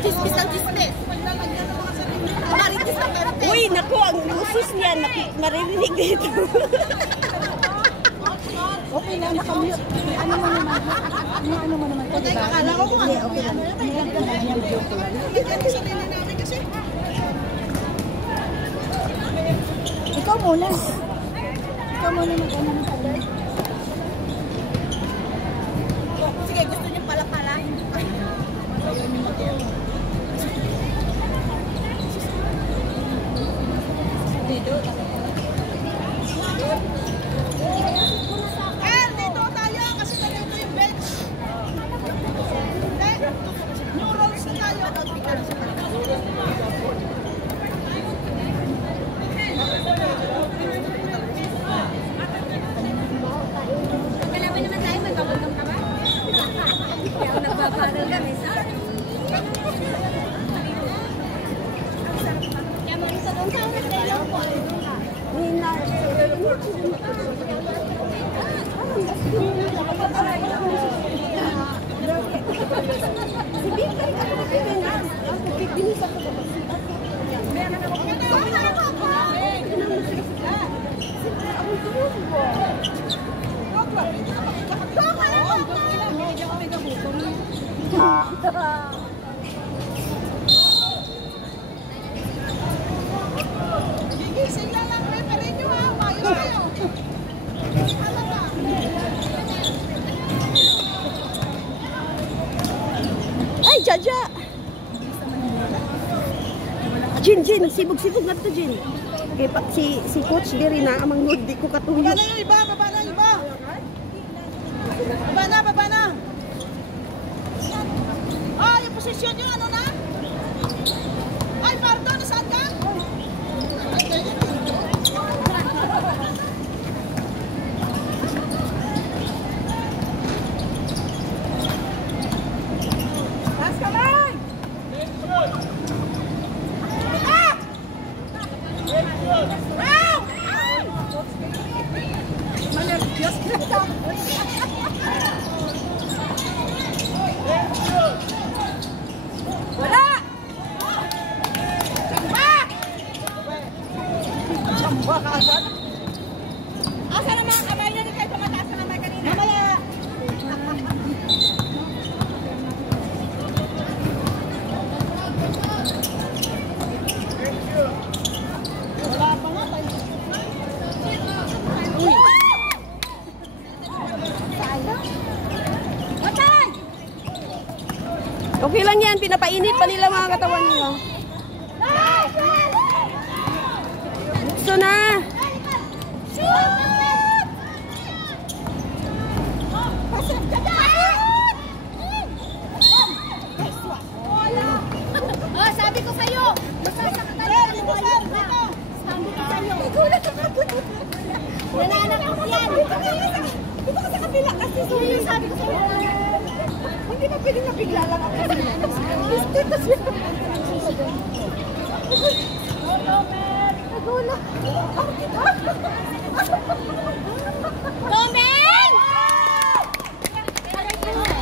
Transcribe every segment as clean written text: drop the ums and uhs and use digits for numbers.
Chismis ang chismis. Uy, naku, ang lusus niya, maririnig dito. Okay lang, nakamute. Ano mo naman? Ano mo naman? Okay, kakala ko kung ano. Okay lang. Joke lang. Ikaw muna. Ikaw muna mag-ano ng pala. Sige, gusto niyo pala pala. Dito. Dito tayo kasi nandito yung bench. New rules na tayo. Kalaban naman tayo, may pagulong ka ba? Kaya nagpapadal kami sa... Kaya marisa doon sa akin tayo po. Gigising na lang, referee nyo ha. Mayo kayo. Ay, Jaja! Jin, sibog-sibog na ito, Jin. Si Coach Diri na, amang ngod, di ko katuloy. Baba na yung iba, baba na yung iba. Baba na, baba na. Ah, yung posisyon nyo, ano na? Ay, Pardo, nasaan ka? Taas kamay! Ah! Wow! Manervyos ka ito. Wala! Chamba! Chamba ka agad? Asa naman ang kamay niya? Di kayo tumataas na kamay kanina. Mamaya! Wala pa nga tayo. Uy! Okay lang yan, pinapainit pa nila mga katawan nila. Gusto na! Oh, sabi ko sa'yo! Masasaktan ka rin mo. Sabi ko sa'yo. Nagulat ako. Nananakot yan. Dito ka sa kabila kasi Yung sabi ko sa'yo. hindi ba pwedeng nabigla lang ako? Nagulat. Tomen!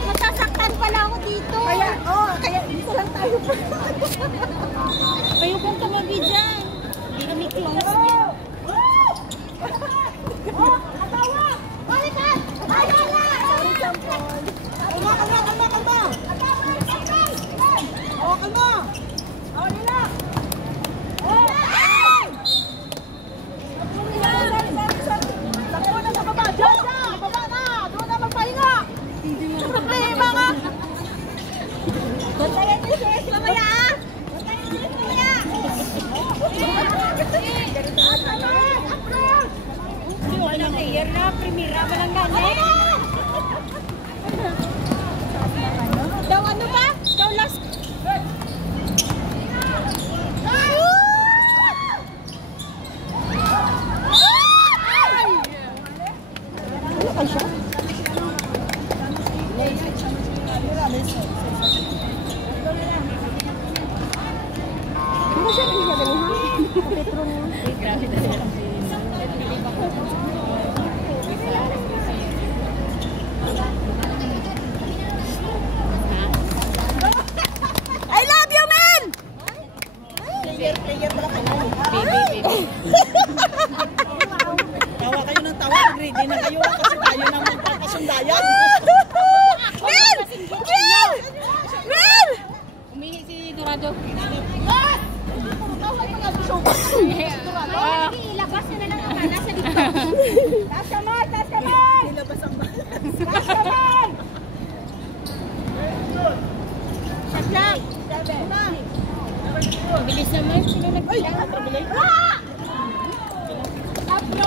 Masasaktan pala ako dito. Kaya dito lang tayo. Kayo kong tumabi dyan. Hindi kami close. Atawa! Balikan! Ayaw na! Sorry, Champol. Kalma! Oo, kalma! Oo, nila! Takbo na sa baba! Diyan! Baba na! Doon na magpahinga! Problema nga! Bantayan niyo siya. Mamaya ah! Bantayan niyo siya mamaya! Hindi wala player na. Primera pa lang gani. Daw ano ba? Daw last. Ano ka siya? Ano siya? Ano siya? Petro niya. Grabe na siya. I love you! Jack. Bilis naman. Sino nagbilang?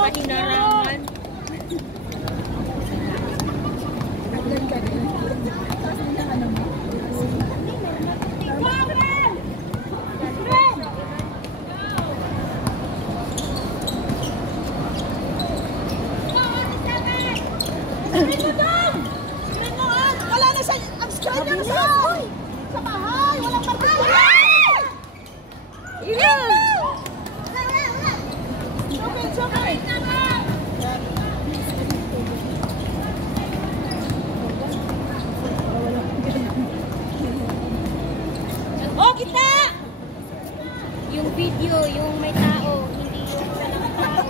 Pahinarangan. Wala na siya. Ang screen niya sa bahay. Walang particular. Oh, kita! Yung video, yung may tao, hindi yung walang tao.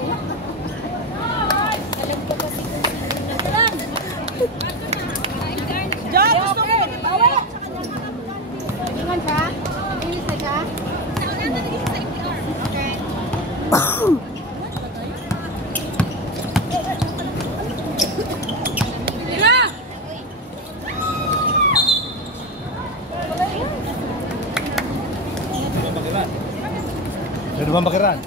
Alam ko kasi kung sino naglang. Jack, gusto mo bawa? Ingon ka? Inis na ka? Okay. Pwede ba makiran?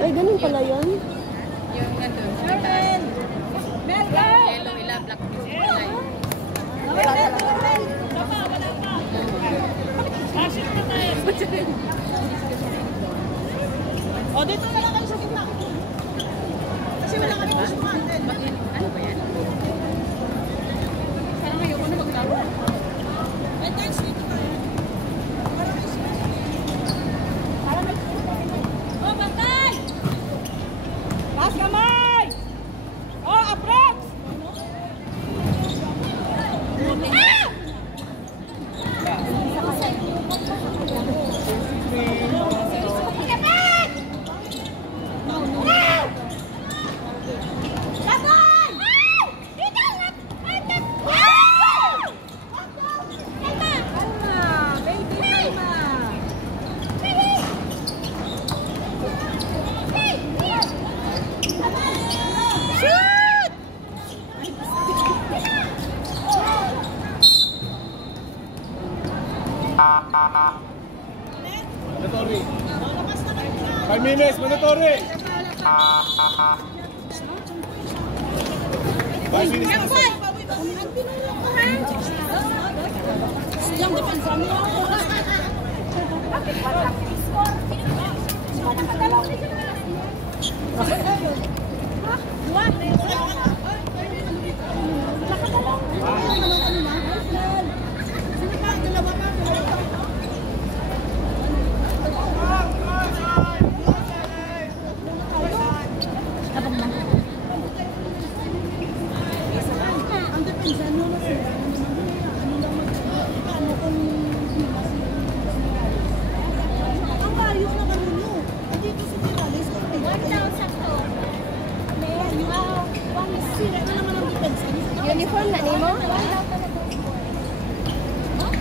Ay, ganun pala yun. Yung nandun. Yellow ila, black display. O, dito na lang kayo sa gitna. Kasi wala kami kusuhan din. Ano ba yan? Parang ayoko na maglaro. Eh, dance dito tayo. Para may oh, bantay! Taas kamay! Oh, approx! Ah! Mandatory. 5 minutes, mandatory. 5 minutes. Yang depensa mo. Bakit wala kang score? Sino nakadalaw na dyan? Uniform na nimo?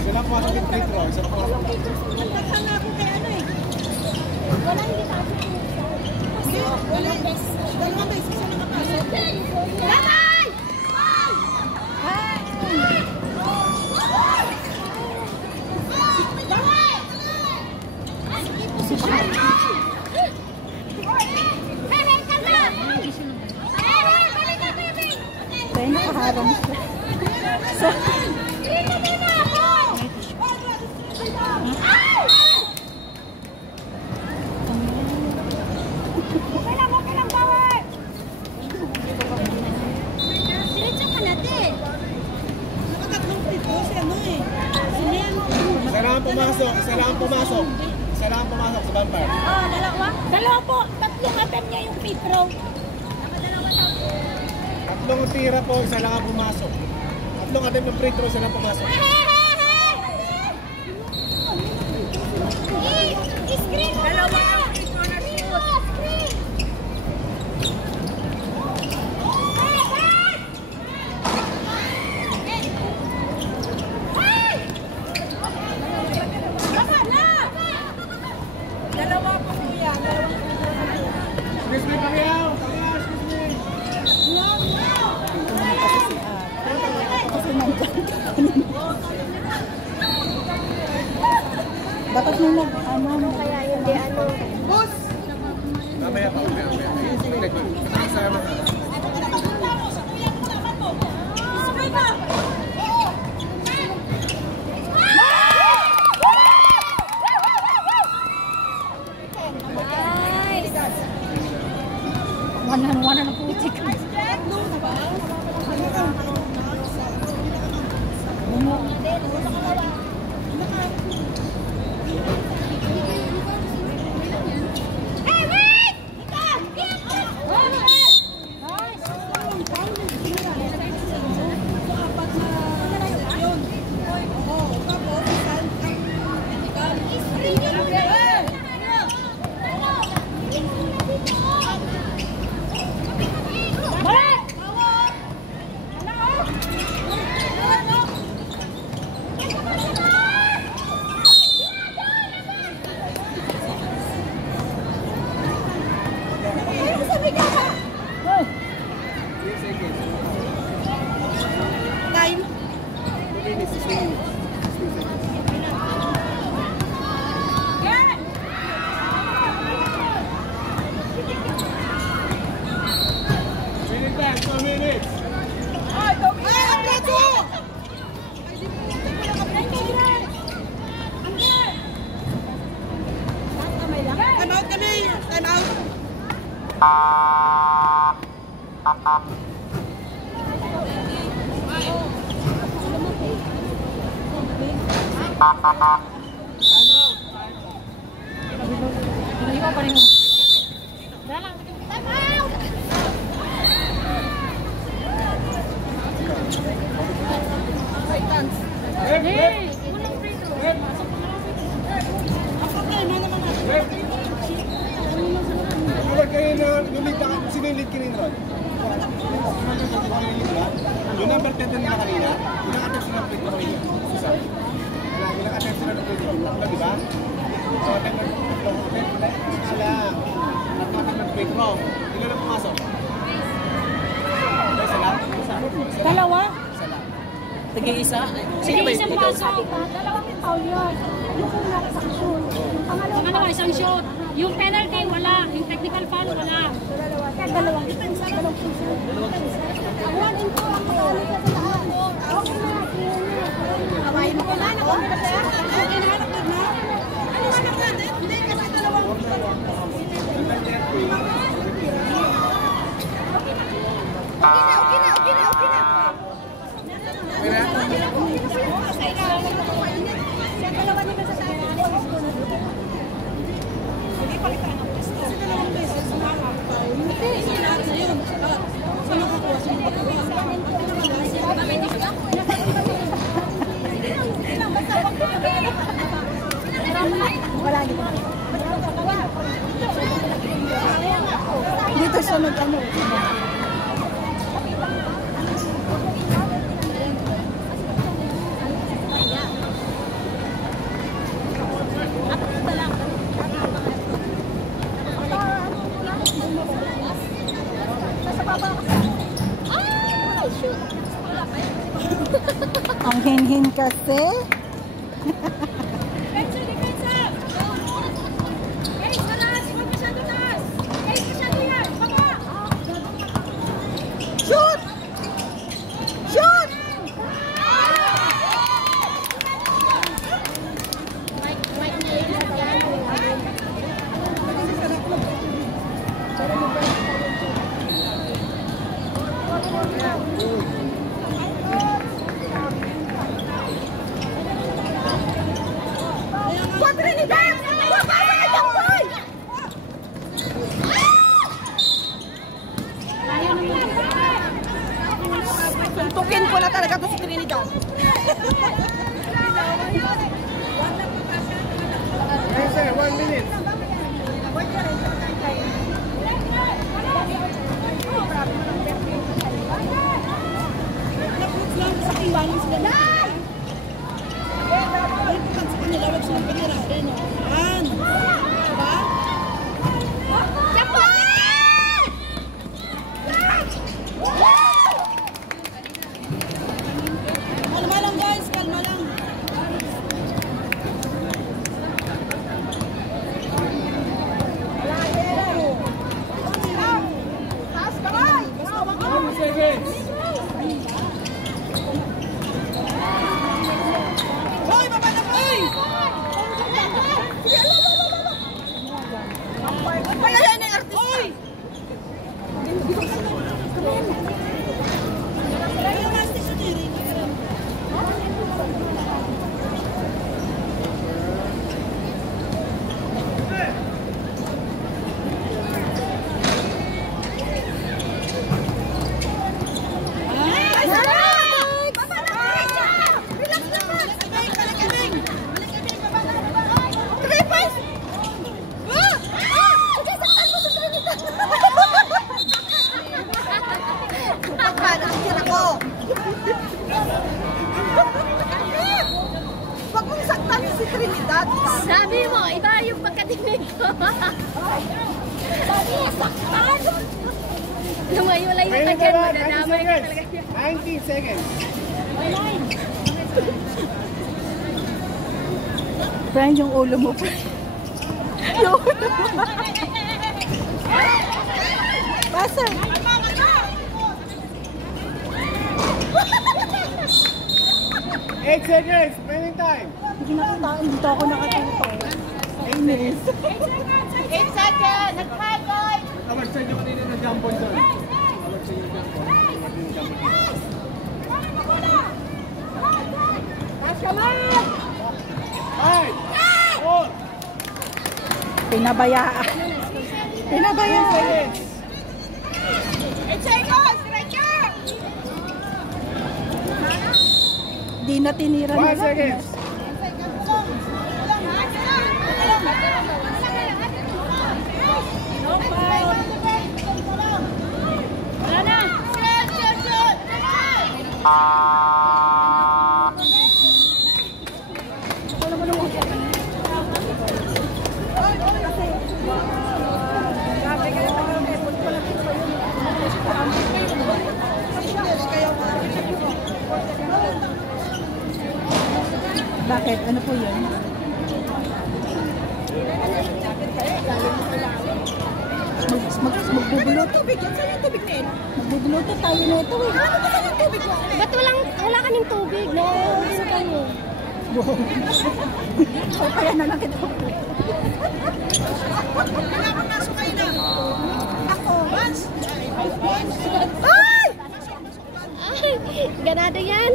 Sila po ang free throw. Isa po. Nagtaka ako kay ano eh. Wala hindi ka. Dalawang beses siya nakapasok. Damay! Kaya nakaharang siya. So, Isa lang pumasok. Isa lang pumasok. Isa lang pumasok sa bumper. Oh, dalawa? Dalawa po, tatlong attempt niya yung free throw. Tatlong tira po, isa lang ang pumasok. Tatlong attempt ng free throw, isa lang pumasok. Dalawa ang free throw na shoot. Dalawa pa kuya. Excuse me, Pangyaw. Excuse me. Dapat nung ano. Kaya hindi ano. Mamaya pa, mamaya. Kasama ka. One na putik. Sino yung lead kanina ron? Yung number 10 nila kanina, yung naka-text sila ng plate mo kanina. Yung naka-text sila ng plate mo, di ba? So, sila, naka-text ng plate mo. Ilan na pumasok? Isa lang? Dalawa? Isa lang. Tig-isa? Sige, isang pasok. Dalawang foul yun. Yung una, isang shoot. Pangalawa, isang shoot. Yung penalty, wala. Yung technical foul, wala. Dalawang depensa. Dalawang shoot. Ang 1 and 2 ang kasali sa lahat. Okay na. Kawain mo ko na. Okay na. Ano anak natin? Hindi, kasi dalawang. Okay na. Dito siya nag-ano. Ang hin-hin kasi. Shoot! Shoot! Suntukin ko na talaga to si Trinidad. Hey sir, 1 minute. Lumayo lang yung agad, madadamay ka talaga. 19 seconds. Friend, yung ulo mo pa. Yung ulo mo. Basa. 8 seconds. Spending time. Hindi nakita, dito ako nakatuto. 8 minutes. 8 seconds! Nag-5 boys! Award sa inyo kanina na jump on doon. Award sa inyo jump on. Award yung jump on. Pass ka lang! 5, 4, Pinabayaan. Pinabayaan. 8 seconds! Striker! Di na tinira 5 na lang. seconds. Wala na! Bakit? Ano po yun? Magbubulot. Tubig yan. Saan yung tubig na yun? Magbubulot tayo na ito eh. Ano ba saan yung tubig mo? Ba't wala ka ng tubig? Meron kayo. O kaya na lang kita. Ako. Ay! Ganado yan.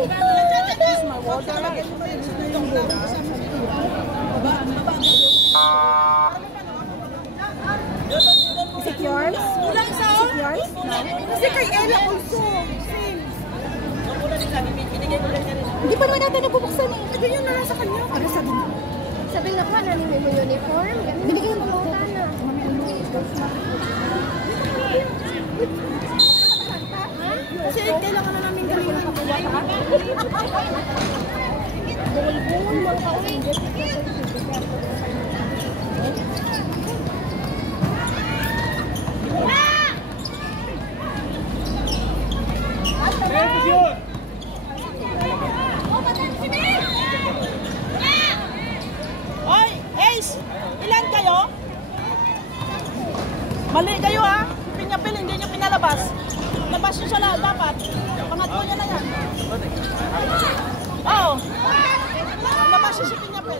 Is it yours? Is it yours? Kasi kay Ella also. Hindi pa naman natin nabubuksan eh. Hindi yun na nasa kanya. Ano sabi mo? Sabi nga pa, nanin mo yung uniform. Binigay mo ng na. Kasi kailangan na namin galingan. Bungol-bungol mo ka ulit. Oy, Ace! Ilan kayo? Mali kayo ha. Pinyapil, hindi nyo pinalabas. Labas nyo siya lahat dapat. Pangatlo niya na yan. Oo. Labas nyo si Pinyapil.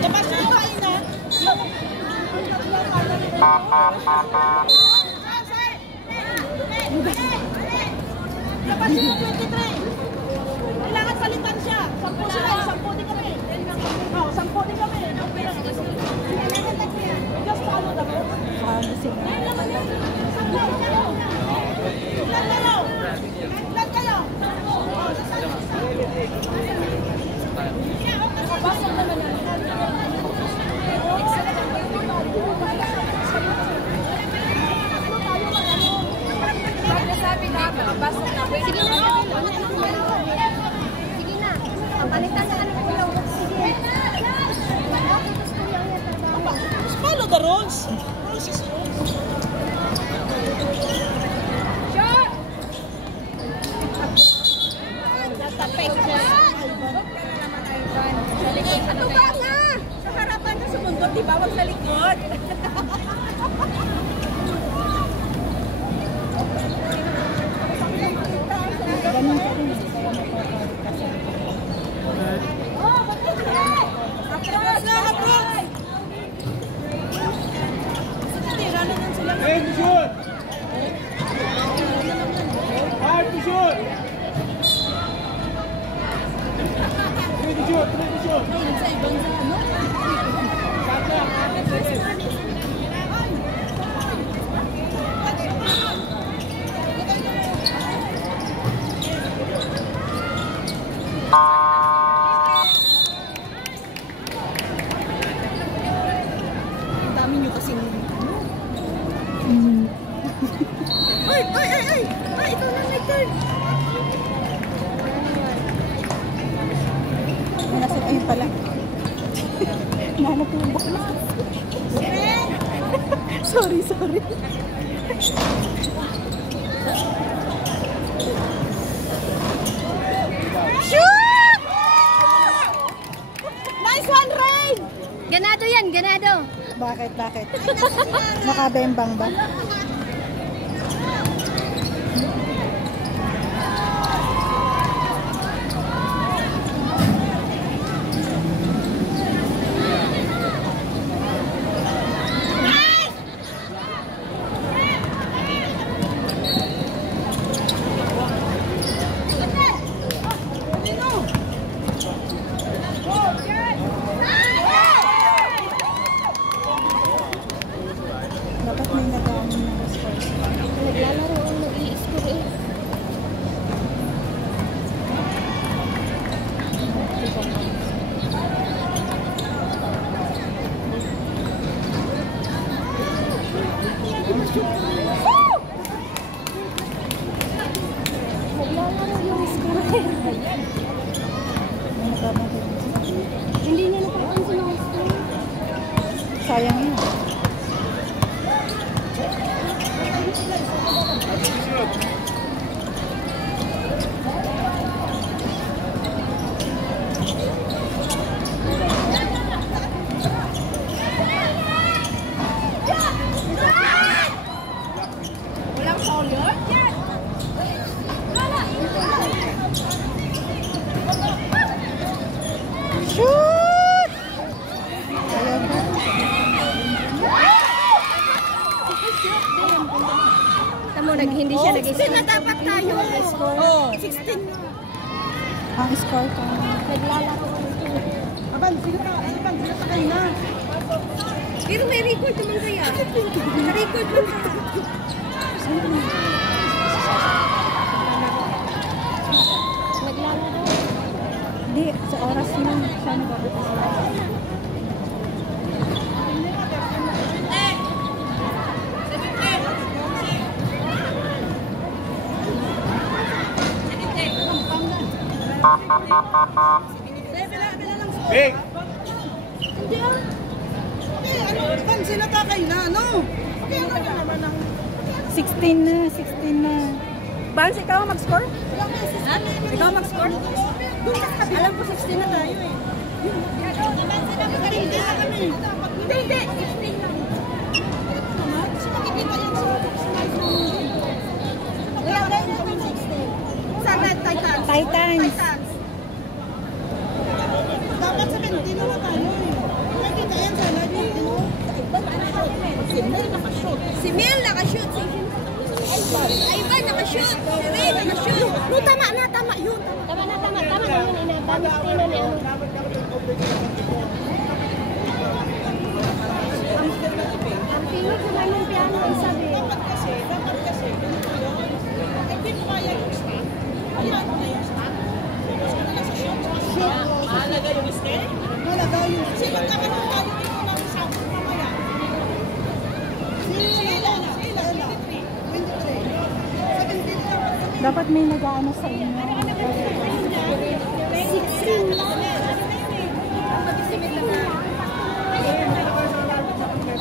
Labas nyo yung kain ha. Labas nyo yung 23. Kailangan palitan siya. 10 sila, 10 din kami. Oo, 10 din kami. Just follow the book. Ano sila? Ilan kayo? Pasok naman yan. Sige na. Sige na. Palitan na ano ko. Sige. Just follow the rules. Rules is rules. Shot! Ano ba nga? Sa harapan ka sumundot, di ba? Wag sa likod. Approach na! Approach! Tira na lang sila. 10 to shoot. 5 to shoot. 3 to shoot. 3 to shoot. Sa ibang sa ano? Bakit? Nakabembang ba? Dapat may nag-aamin ng response. Naglalaro ang nag-i-score eh. Naglalaro yung score eh. May nagkakaroon. Hindi niya napapansin ang score. Sayang yun. Walang foul yun? Shoot! Ayaw ba? Tamo, hindi siya nag-score. na dapat tayo. Oh. 16 na. Ang score ko. Naglalaro. Aban, sige ka. Aban, sige ka kayo na. Pero may record naman kaya. Na-record man ka. Naglalaro. Hindi, sa oras yun. Siya nagbabatas. Big! Hindi ah. Okay, ano? Aban, sila ka kayo na. Ano? Okay, ano naman ang... 16 na, 16 na. Bans, ikaw mag-score? Ikaw mag-score? Alam ko 16 na tayo eh. Hindi na kami. Hindi. 16 lang. Kasi makikita yan sa Wala yun kami 16. Sa Red Titans. Titans. Dapat sa 20 na tayo eh. Makikita yan sa Red Titans. Si Mel nakashoot. Si Mel nakashoot. Ivan nakashoot. Si Ray nakashoot. No, tama yun. Tama na yun. Inabanis tino ni ano. Ang tino ko na yung piano ay sabi. Dapat kasi. Hindi mo kaya yung stand. Ayan na yung stand. Gusto na lang sa shot. Mahalaga yung stand? Mahalaga yung stand. Kasi magkakaroon tayo dito ng sample mamaya. Sila. 23. Dapat may nag-aano sa inyo. 16 lang.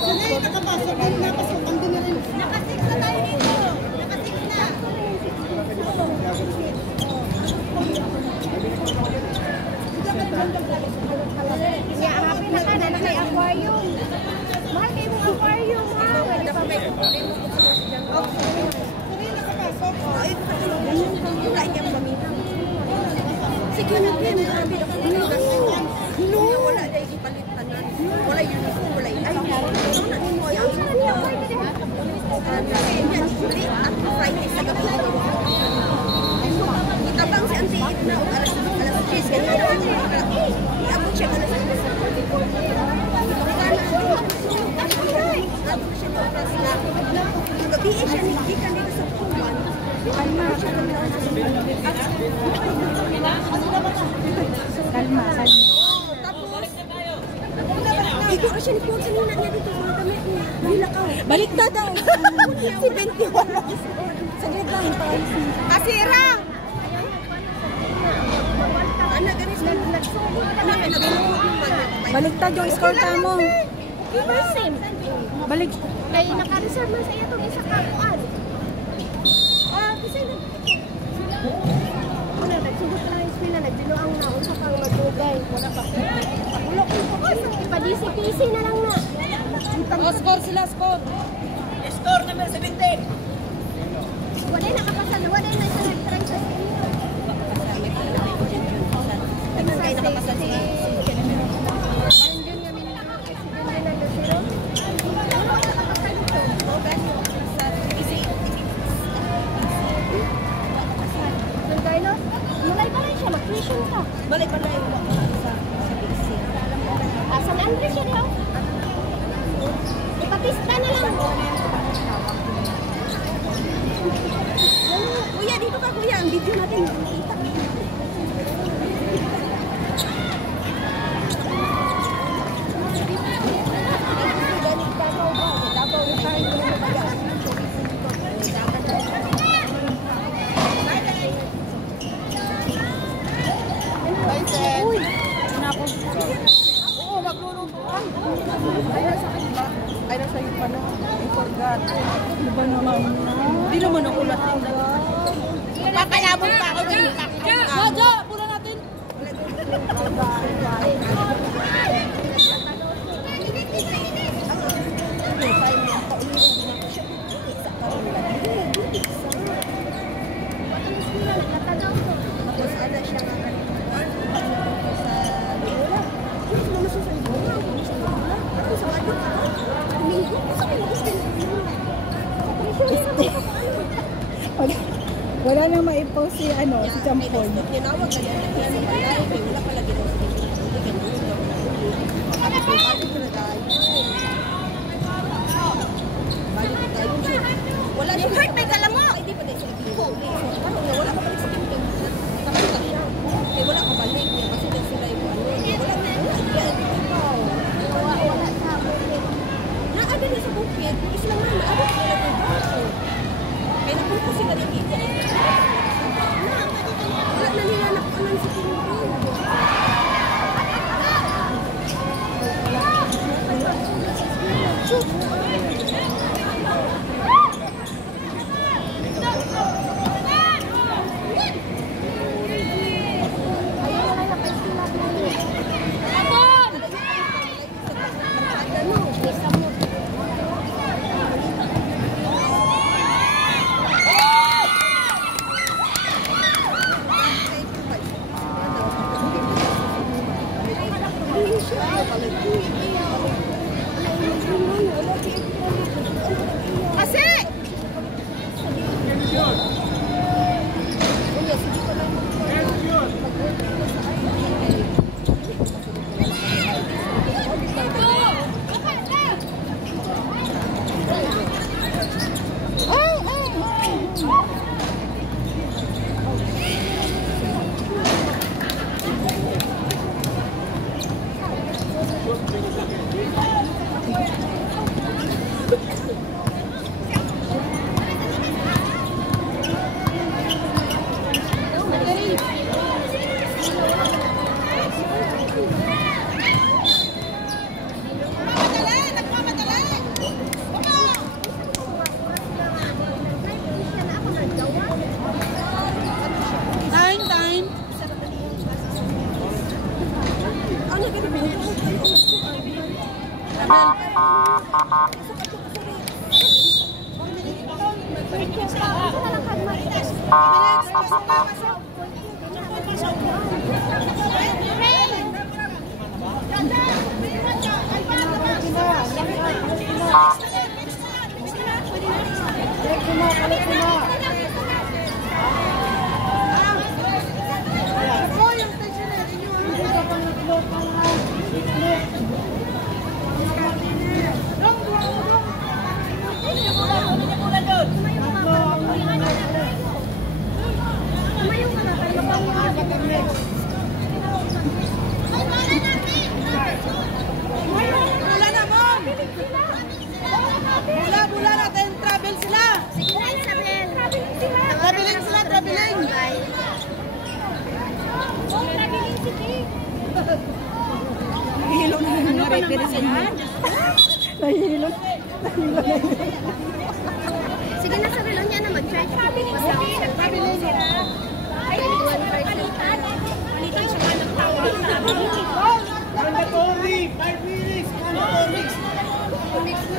Sila yung nakapasok. Napasukan din na rin. Nakasix na tayo dito. Nakasix na. Happy na ka na may aquarium. Mahal kayo mong aquarium ha. Pwede pa may Sige na din. No. Wala na ipalitan na. Wala yun. Wala yun. Ay, ano na din mo yan? At Friday sa gabi. Itabang si Auntie Edna o alas 10. Ganyan na ako. Iabot siya alas 10. Gabi siya nagkikan dito sa puwan. Kalma. Tapos, igo siya ni Puwan kanina niya dito mga damit niya. Nilakaw. Balik na daw. Si 21. Saglit lang. Kasira! Anak, ganis na nagsulit ka namin. Baliktad yung score ka mo. same. Balik. Kay naka-reserve man sa iyo itong isa kakuan. Kasi Una, nagsugod ka lang yung eskwela, nagdinuang na, unsa pang magdugay. Wala pa. Ulok ko po kasi, ipa-DC-PC na lang na. Score sila, score. Score number 17. Wala na kapasal. Wala na siya nag-try sa inyo. Nagkakaroon kayo nakapasal sila. Andun kami na accident na nag-zero. Ano ang nakapasal ito? Nagdalo? Mulay pa rin siya. Mag-tuition ka. Balik pa na yung sa BC. San Andres siya daw. Ipapista na lang. Kuya, dito ka kuya. Ang video natin. Kita. Hindi naman ako lahat. Pakalabot pa ako. Jojo, pula natin. Wala nang maipost si si Champon. Tinawag ka niya. Wala pala ginawa. Wala siya. Hurt may kala mo. Hindi pa din siya ipo. Wala ka balik sa pinto. Nakita siya. Eh wala ka balik. Kasi din sila yung ano. Wala na. Wala sa bukid. Naagad na sa bukid. Islang na. Naabot sila ng baso. Kaya napunta sila ng ito. Wala na nila nakuanan sa pinto. Kasi! Bula natin, travel sila. Traveling sila, traveling. Nahihilo na yung referee sa inyo. Nahihilo. Sige na sa relo niya na mag-try. Traveling sila. Ay, palitan. Palitan siya ka ng tawag. Mandatory! 5 minutes! Mandatory!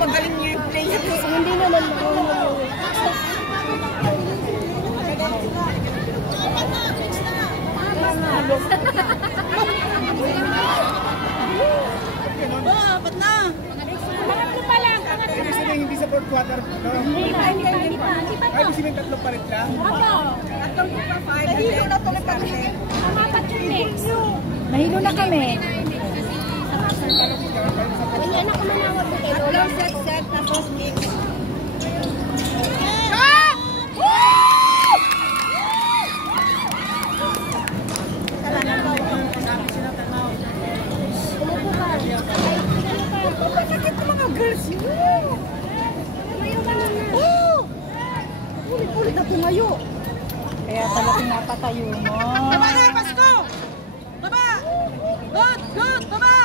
magaling niyo yung player. Hindi naman marunong. Ba't na? Pangatlo pa lang, pangatlo. Ibig sabihin, hindi sa fourth quarter, no? Hindi pa. Ay, ibig sabihin, tatlo pa rin lang. Opo. Nahilo na tuloy pa rin. Tamapat yung next. Nahilo na kami. Ayan ako manawag mo kay Lola. Set, tapos mix. Umupo ka. Bakit mga girls yun? Tumayo ka na. Ulit-ulit na tumayo. Kaya talagang napatayo mo. Baba na, Pasko! Baba! Good! Baba!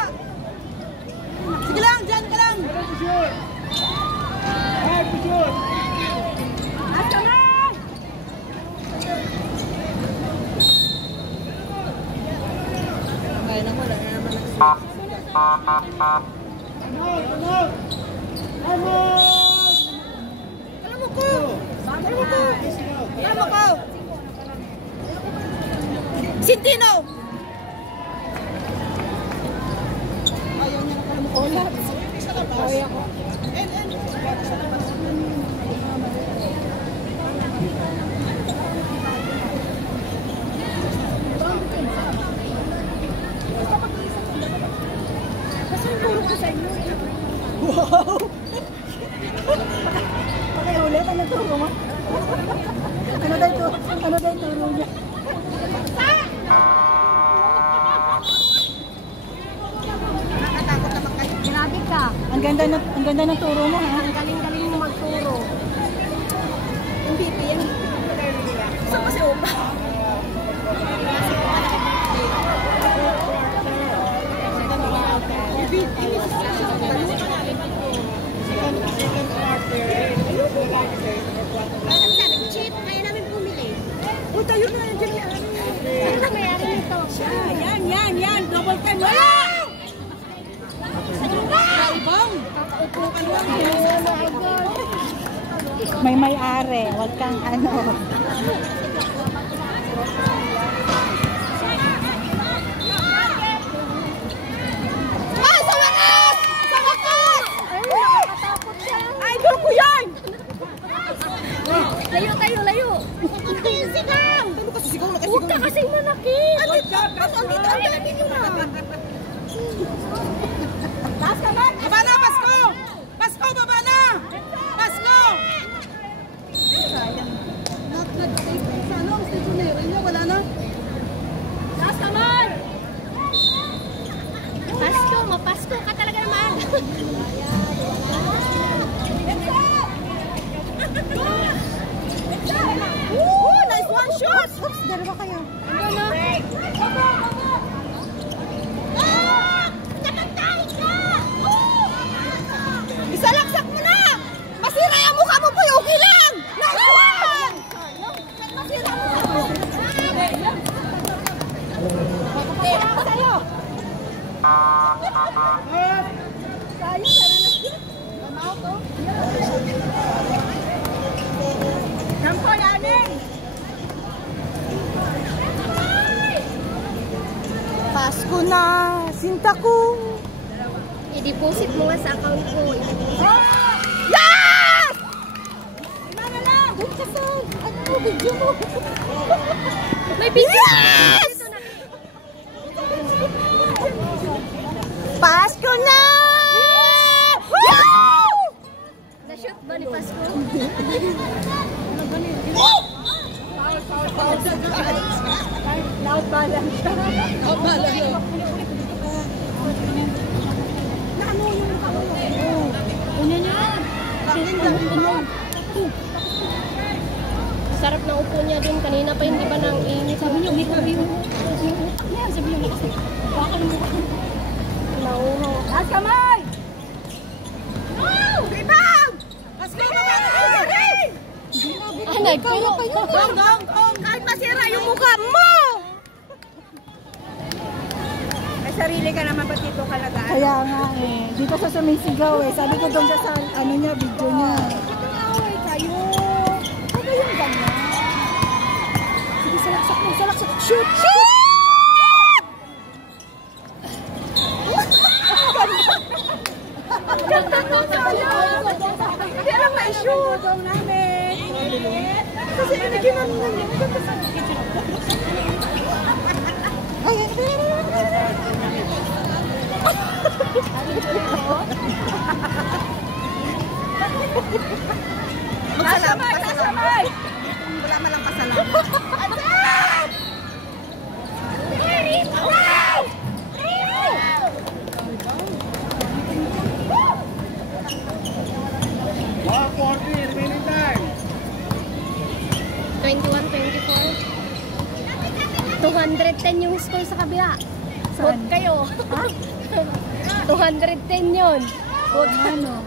Sige lang, dyan ka lang. Ay, pusyot! Asa na! Kaya na wala na naman Alam ko! Sintino! Ayaw niya na pala mo ulat. Sa labas. Ayaw ko. Sa labas. Kasi yung turo ko sa inyo. Wow! Okay, ulit. Ano turo mo? Ano daw turo niya? Nakakatakot naman kayo. Grabe ka. Ang ganda ng turo mo, ha? Ang galing-galing mo magturo. Hindi pa yan. Saan kasi upa? Cheat, kaya namin pumili. Uy, tayo na yan dyan. Sino ba mayari nito? Yan. Double time. Wala! Ibang! Kakaupo ka lang. May may-ari, wag kang ano. Ah! Sa wakas! Sa wakas! Ay, nakakatakot siya. Idol ko yan! Layo tayo, layo. Huwag kayo sigaw. Ano kasi sigaw na kasi Huwag ka kasing manakit. Andito ang dami nyo na. Taas ka man! Baba na, Pasko! Pasko, baba na! Pasko! Sayang. Sa ano, ang stationary niya, wala na. Taas ka man. Pasko, mapasko ka talaga naman. Woo! Nice one shot! Oops, dalawa kayo. Isalaksak mo na! Masira yung mukha mo, Boy! Okay lang! Nice one! Masira mo! Masira ko sa'yo! Sa'yo, Kampo, yanin! Pasko na! Sinta ko! I-deposit mo nga sa account ko. Yes! Imana lang! Doon ka sa... Ano, video mo? May video. Yes! Pasko na! Wow! Na-shoot ba ni Pasko? Loud balance siya. Loud balance yun. Una niya. Sarap na upo niya din. Kanina pa hindi ba nang init. Sabi niyo, may kabi yung utak niya. Sabi niyo, kasi baka naman ako. Nauho. Taas kamay! No! Rebound! Pasko, baba na kayo rin! Ah, nagpuro. Gong! Kahit masira yung mukha mo! sarili ka naman, ba't dito ka nag-ano? Kaya nga eh. Dito sa sumisigaw eh. Sabi ko doon siya sa ano niya, video niya. Away kayo. Ano yung ganyan? Sige, salaksak mo, salaksak. Shoot! Shoot! Hindi alam na i-shoot. Kasi nanigiman mo lang. Magsalamay, magsalamay. Wala man lang pasalamat. Wow, 40, remaining time. 21, 24. 210 yung score sa kabila. Vote kayo. Ha? 210 yun. Vote Ano?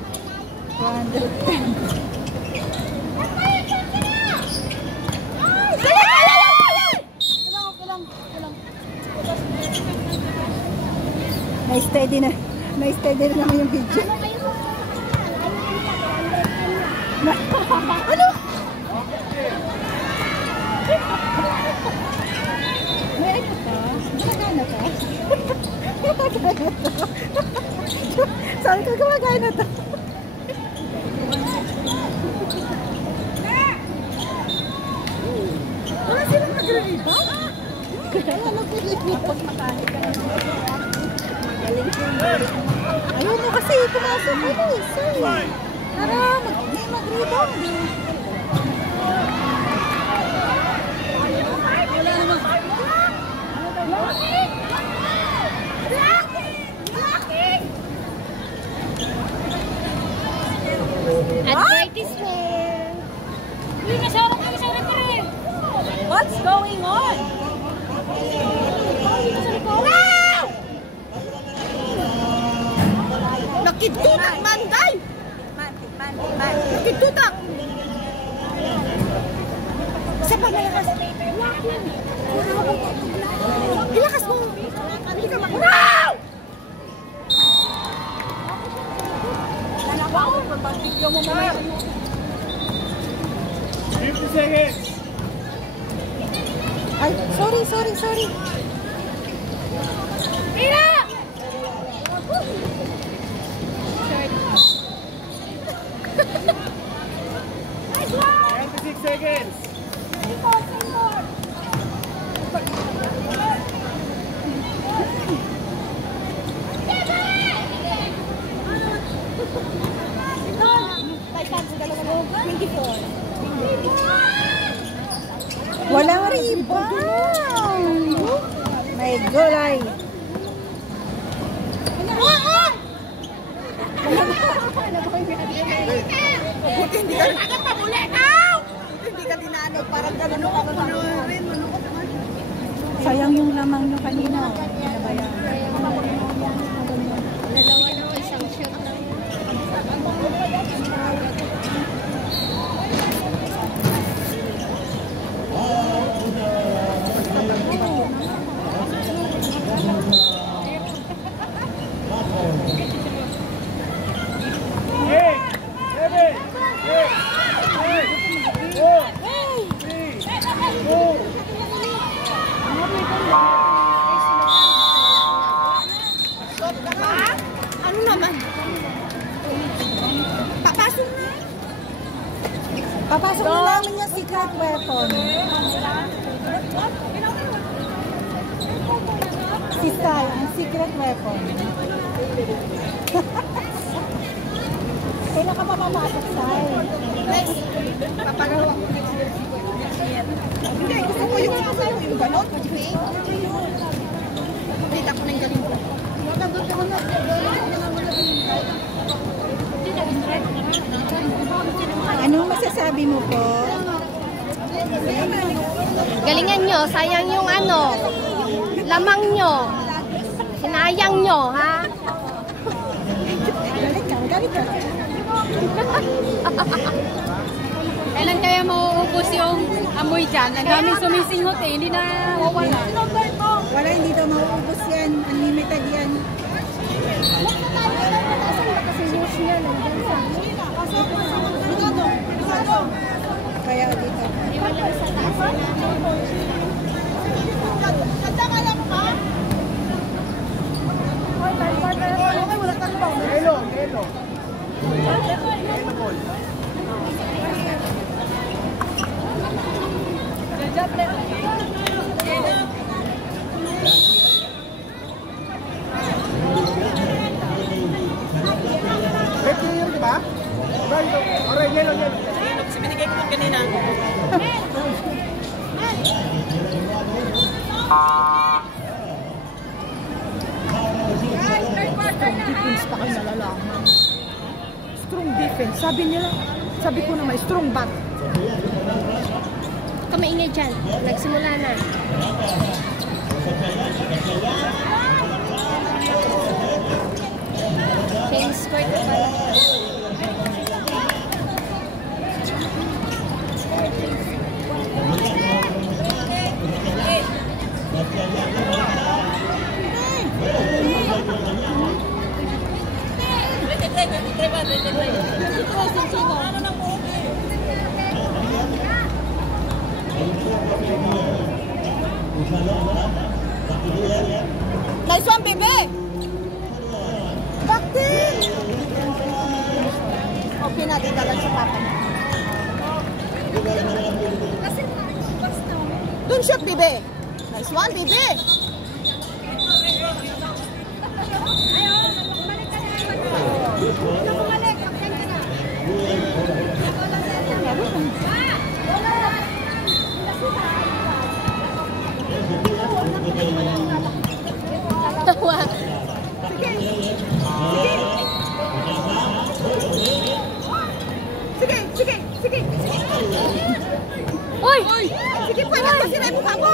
210. Na-steady na. Na-steady na naman yung video. Ano? May ano ka? Gumagana ka? Gumagana to. Sabi ko gumagana to. Wala silang nag-riba? Wala nag-riba. Ayaw mo kasi pumasok ko na eh. Sorry. Tara, mag-rebound eh. Wala naman. advertisement. What's going on? Nakitutak, Manday! Nakitutak! Sa paglakas. Ilakas mo! Hindi ka makulaw! Nanabaw, magbigyo mo mamaya. 50 seconds. Ay, sorry. Mira! 26 seconds. Walang rebound. May gulay. Hindi ka dinanod, parang gano'n ako rin. Sayang yung lamang nyo kanina. Nabayan. Dalawa lang isang shot lang. Ano naman? Papasok na. Papasok na namin yung secret weapon. Si Sky, ang secret weapon. Kailan ka pa mamasok, Sky? Next. Papagawa ko. Hindi, gusto ko yung gano'n. Kita ko na yung galing ko. Anong masasabi mo po? Galingan nyo, sayang yung ano, lamang nyo. Sinayang nyo, ha? Galit ka. Kailan kaya mauubos yung amoy dyan? Ang daming sumisinghot eh, hindi na wawala. Wala, hindi daw mauubos yan. Unlimited yan. Kasi news niya nandyan sa... Kaya dito. Wala sa taas. Ganda ka lang ba? Wala ka ba? Yelo, yelo. Yelo ball. Red yun, di ba? Right, alright, yelo, yelo. Kasi binigay ko lang kanina. Defense pa kayo nalalaman. Strong defense. Sabi nila, sabi ko naman, strong back. Kamaingay dyan. Nagsimula na. Tennis court na pala. Nice one, baby! Back din! Okay na, dito lang sa papa mo. Dun shot, baby! Nice one, baby! Tawa. Sige, sige, sige! Uy! Sige, pwede kasi na yung mukha mo!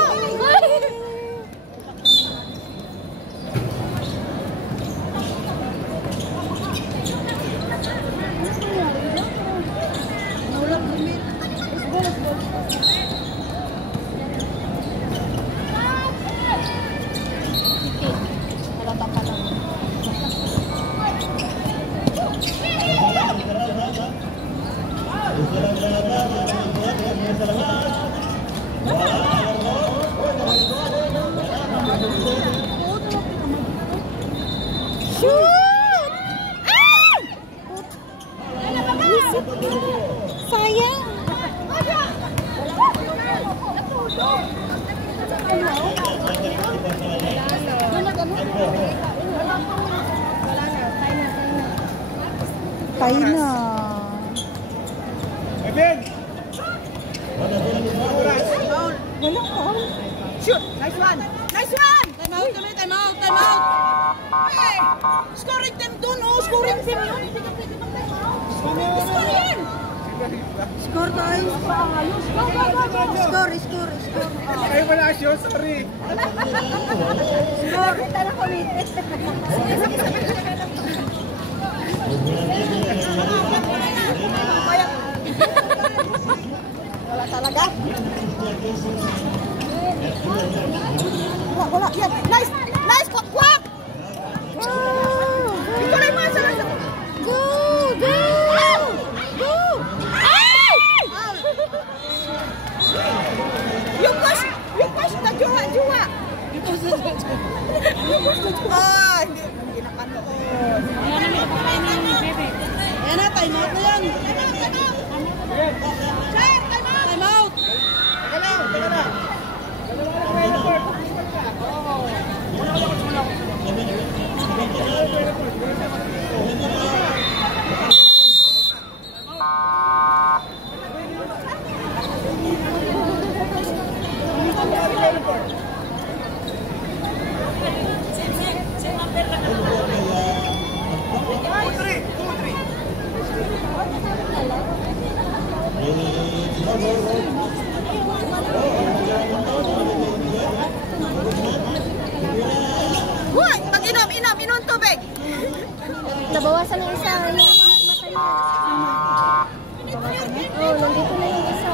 Tayo na. Ben! Walang call. Shoot! Nice one! Nice one! Time out, time out, time out! Hey! Scoring team dun, oh! Scoring team yun! Hindi ka pwede mag-time out! Score yan! Score tayo! Score, score, score! Ay, wala siya, sorry. Score! Kita na committed! Wala talaga. Wala. Yan. Nice. Nice. Kwak, kwak. Ikaw na yung masa. Go. Go. Go. Ay! Yung push na juwa. Yung push na juwa. Ah, hindi nakanood. Ayan na, time out na yan. Sir, time out! Time out! Teka na. Hoy! Mag-inom ng tubig! Nabawasan ng isa. Oh, nandito na yung isa.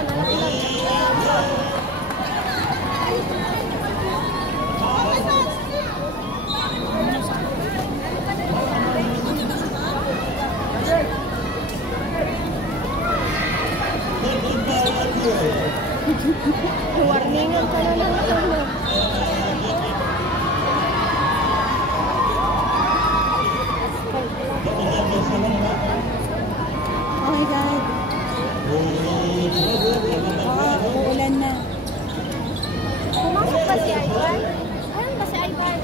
Warningan ka na lang ito. Oh my God. Uulan na. Pumasok ba si Ivan? Ayun ba si Ivan?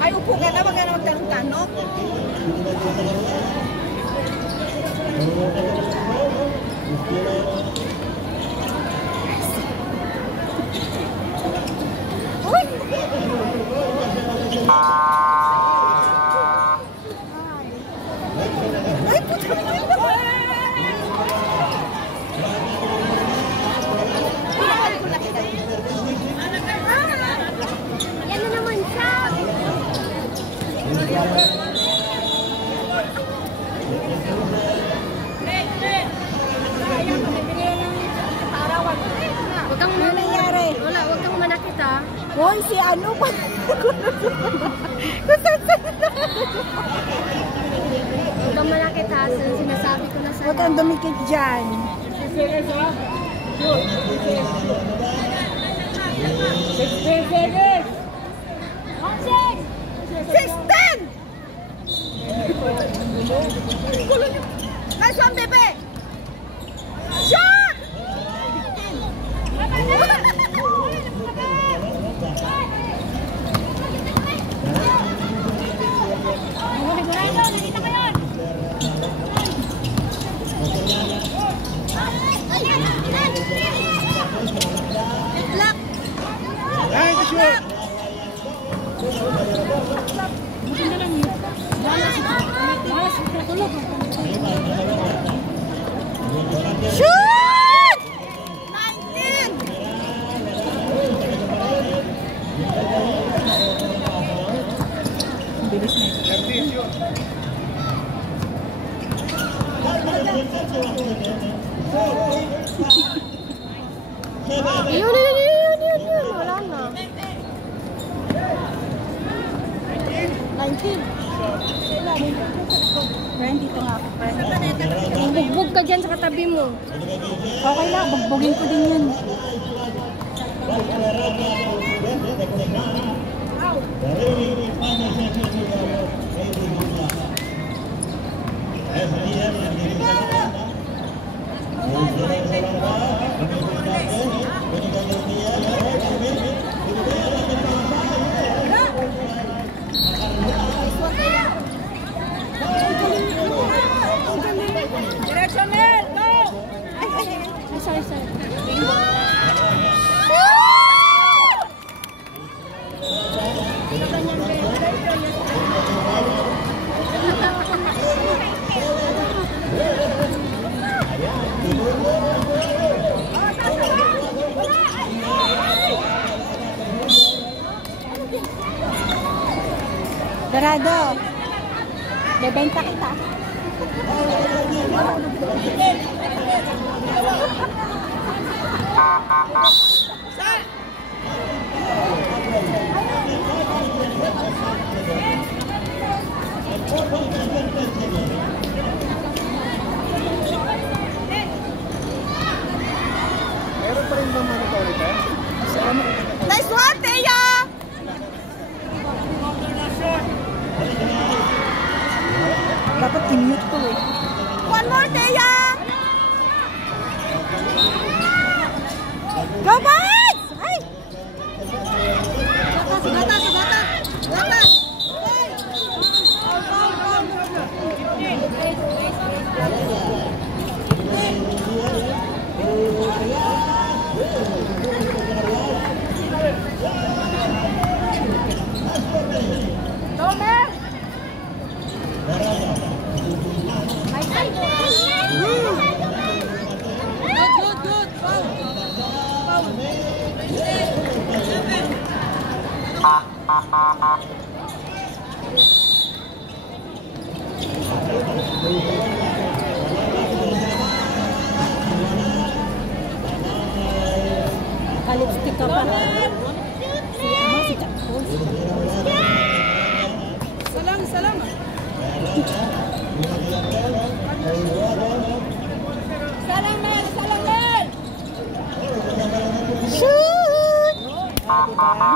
Ay, upo ka na. Wag ka na magtanong-tanong. Yan na naman siya. Huwag kang nangyari? Wala, huwag kang manakit ha. Hoy, si ano pa? Huwag kang manakit ha. Sinasabi ko na sa'yo. Huwag kang dumikit dyan. Nice one, bebe! Shot! Lock! Ay, ka-shoot! Shoot! 19! Bilis na ito. Yun. Wala na. 19. Friend, dito nga ako. Bugbog ka dyan sa katabi mo. Okay lang, bugbugin ko din yun. Diretso, Mel! Go! Ay, sorry. Dorado, bebenta kita. Meron pa rin ba mga nito? Nice one, Teya! Dapat in-mute ko eh. One more, Teya! Go, Bites! Ay! Sugata! Kalipstick ka pa. Salam. Salam, Mel. Tingnan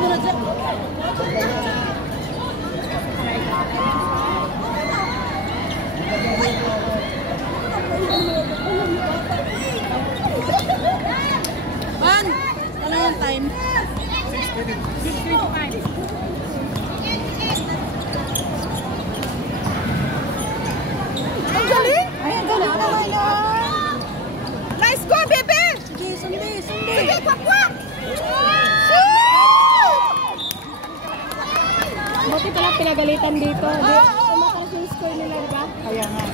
mo na dyan. Man, ano yung time? 6:25. Ang galing! Ay, ang galing naman yan! Nice go, bebe! Sige, sandi. Sige, kwak-kwak! Buti pala pinagalitan dito. Tumataas yung score nila, diba? Kaya nga.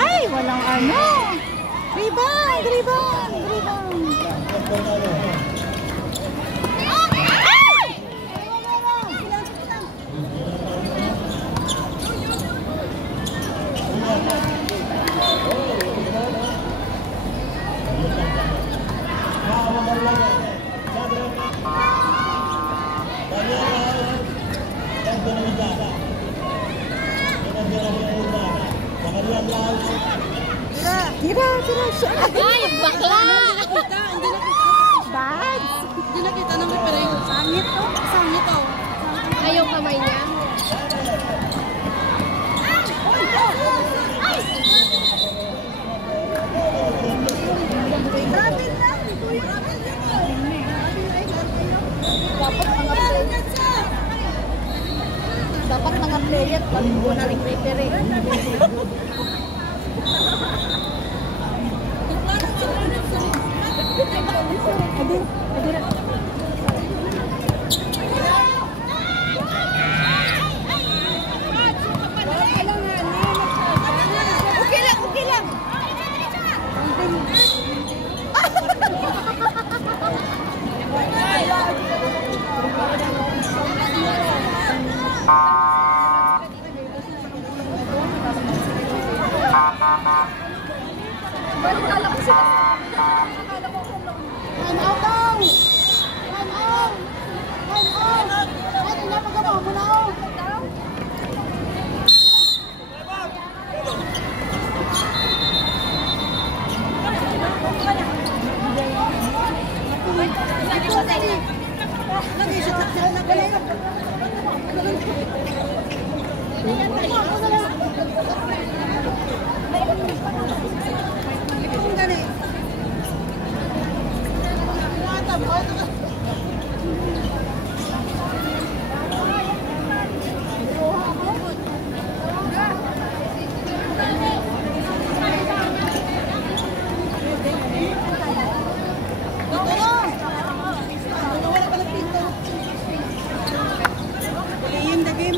Ay, walang ano! Rebound! Rebound! Rebound! Tira! Ay, bakla! Bads! Hindi nakita ng referee. Sangit to. Sangit to. Ayaw kamay niya. Grabe lang. Dapat mga player, pag mo na rin referee. Okay lang, okay lang.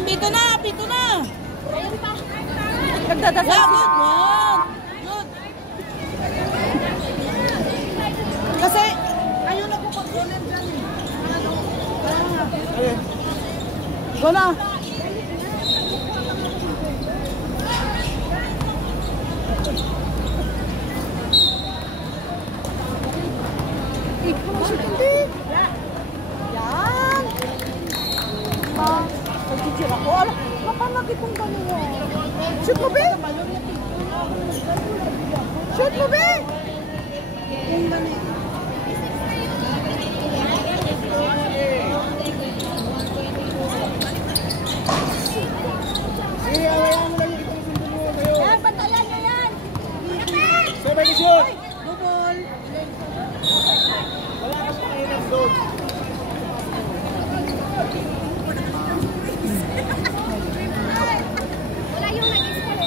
Pito na, pito na. Nagdadasal. Yeah, good one. Good. Kasi, ayaw na ko pag-gonan dyan eh. Go na! Yan! Pag-teacher ako, mapalagi kong gano'n. Shoot mo, be! Shoot mo, be! Yung ganit. Yan, bantayan nyo yan. Sabay ni shoot! Double. Wala ka sa kayo ng shoot. Wala yung nag-score.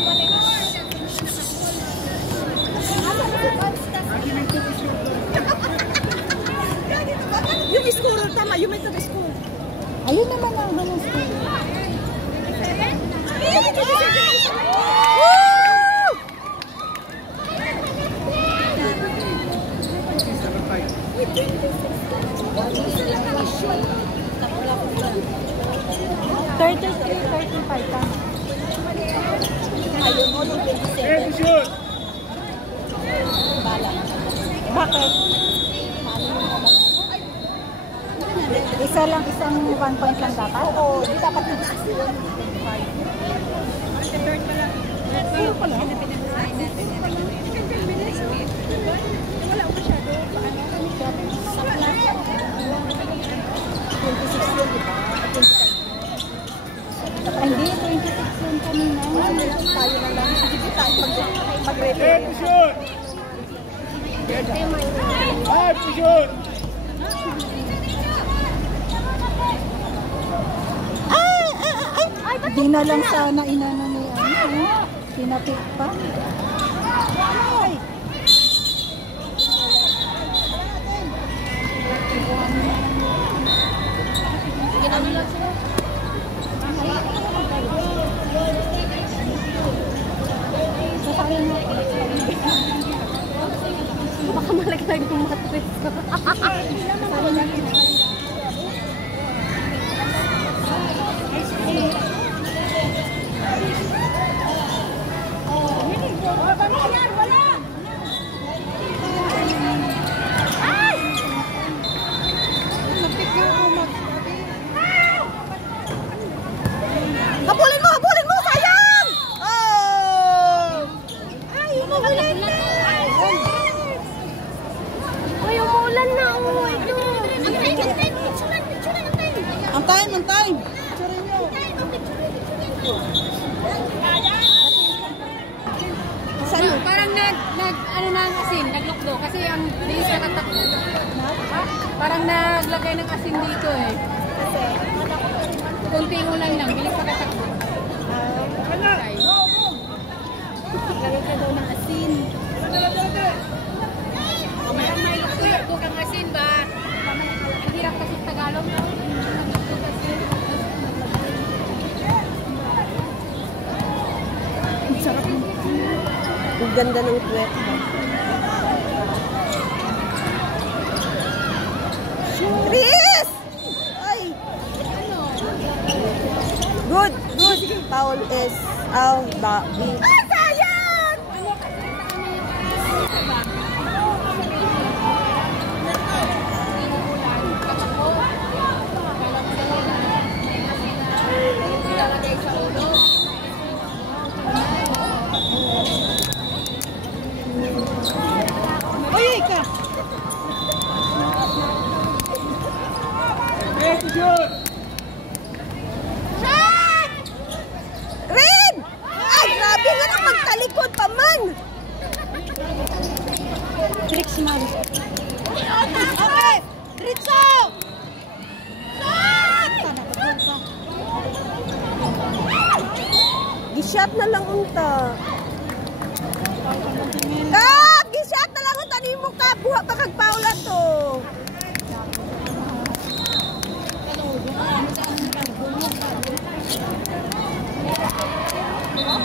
Yung scorer, tama. Yung may taga-score. Ayun naman ang ganun score. Ready shoot! Bakit? Isa Isa lang, isang 1 point lang dapat? Oo, di dapat yung asin. Ano pala? Wala ko masyado. Hindi, 26 yun kanina. Tayo na lang. Sige tayo mag-ready. Hey, pushon! Hey, pushon! Di na lang sana inano ni ano. Pinapik pa. Baka malaglag yung matris ko. Habulin mo, sayang! Oh! Ay, umuulan na! Uy, umuulan na. Oh, ito. Antayin! Ano, parang ano na ang asin, naglukdo. Kasi ang bilis nakatakbo. Parang naglagay ng asin dito eh. Kunting ulan lang, bilis nakatakbo. Naglagay ka daw ng asin. Parang may lukdo kang asin ba? Ang hirap kasi sa Tagalog, no? Naglukdo kasi. Ang ganda ng puwet. Chris! Ay! Good! Foul is out the beat. Ay, sayang! Ay, ka! Hey, pushon! Red! Ay, grabe nga nang magtalikod pa man! Tricks man. Okay! Ritso! Gishot na lang unta. Gishot na lang unta ni mo ka. Buha pa kag paula to.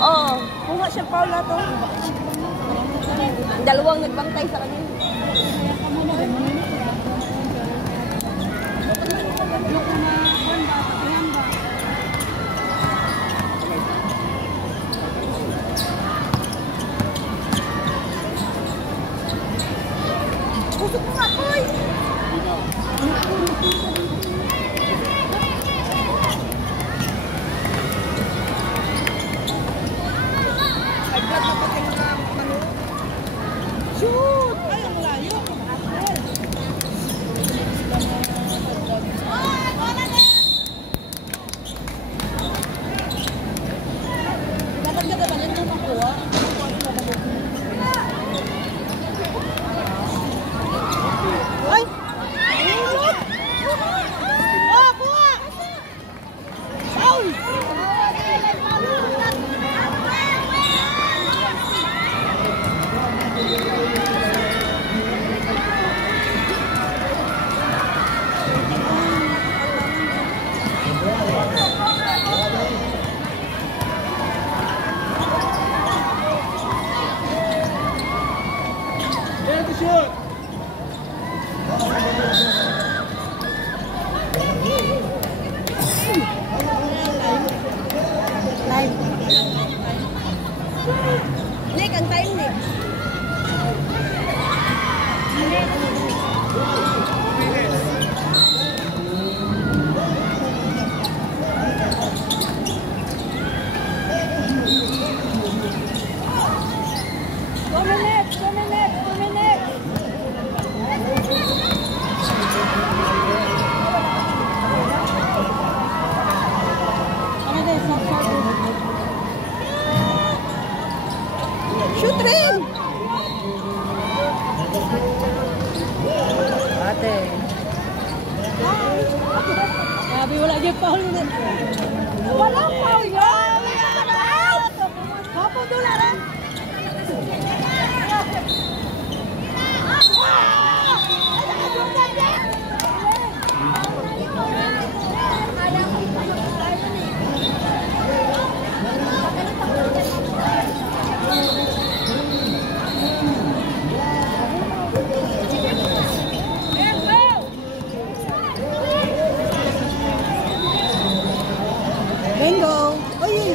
Oo, buha siya paula to. Dalawang nagbantay sa kanila. Pusok mo nga, Koy! Shoot! Ay, ang layo! Dapat ka naman yung makuha. Ay! Ulot! wala niya foul na. Wala foul yun! Opo, doon lang. Bingo! Ayun!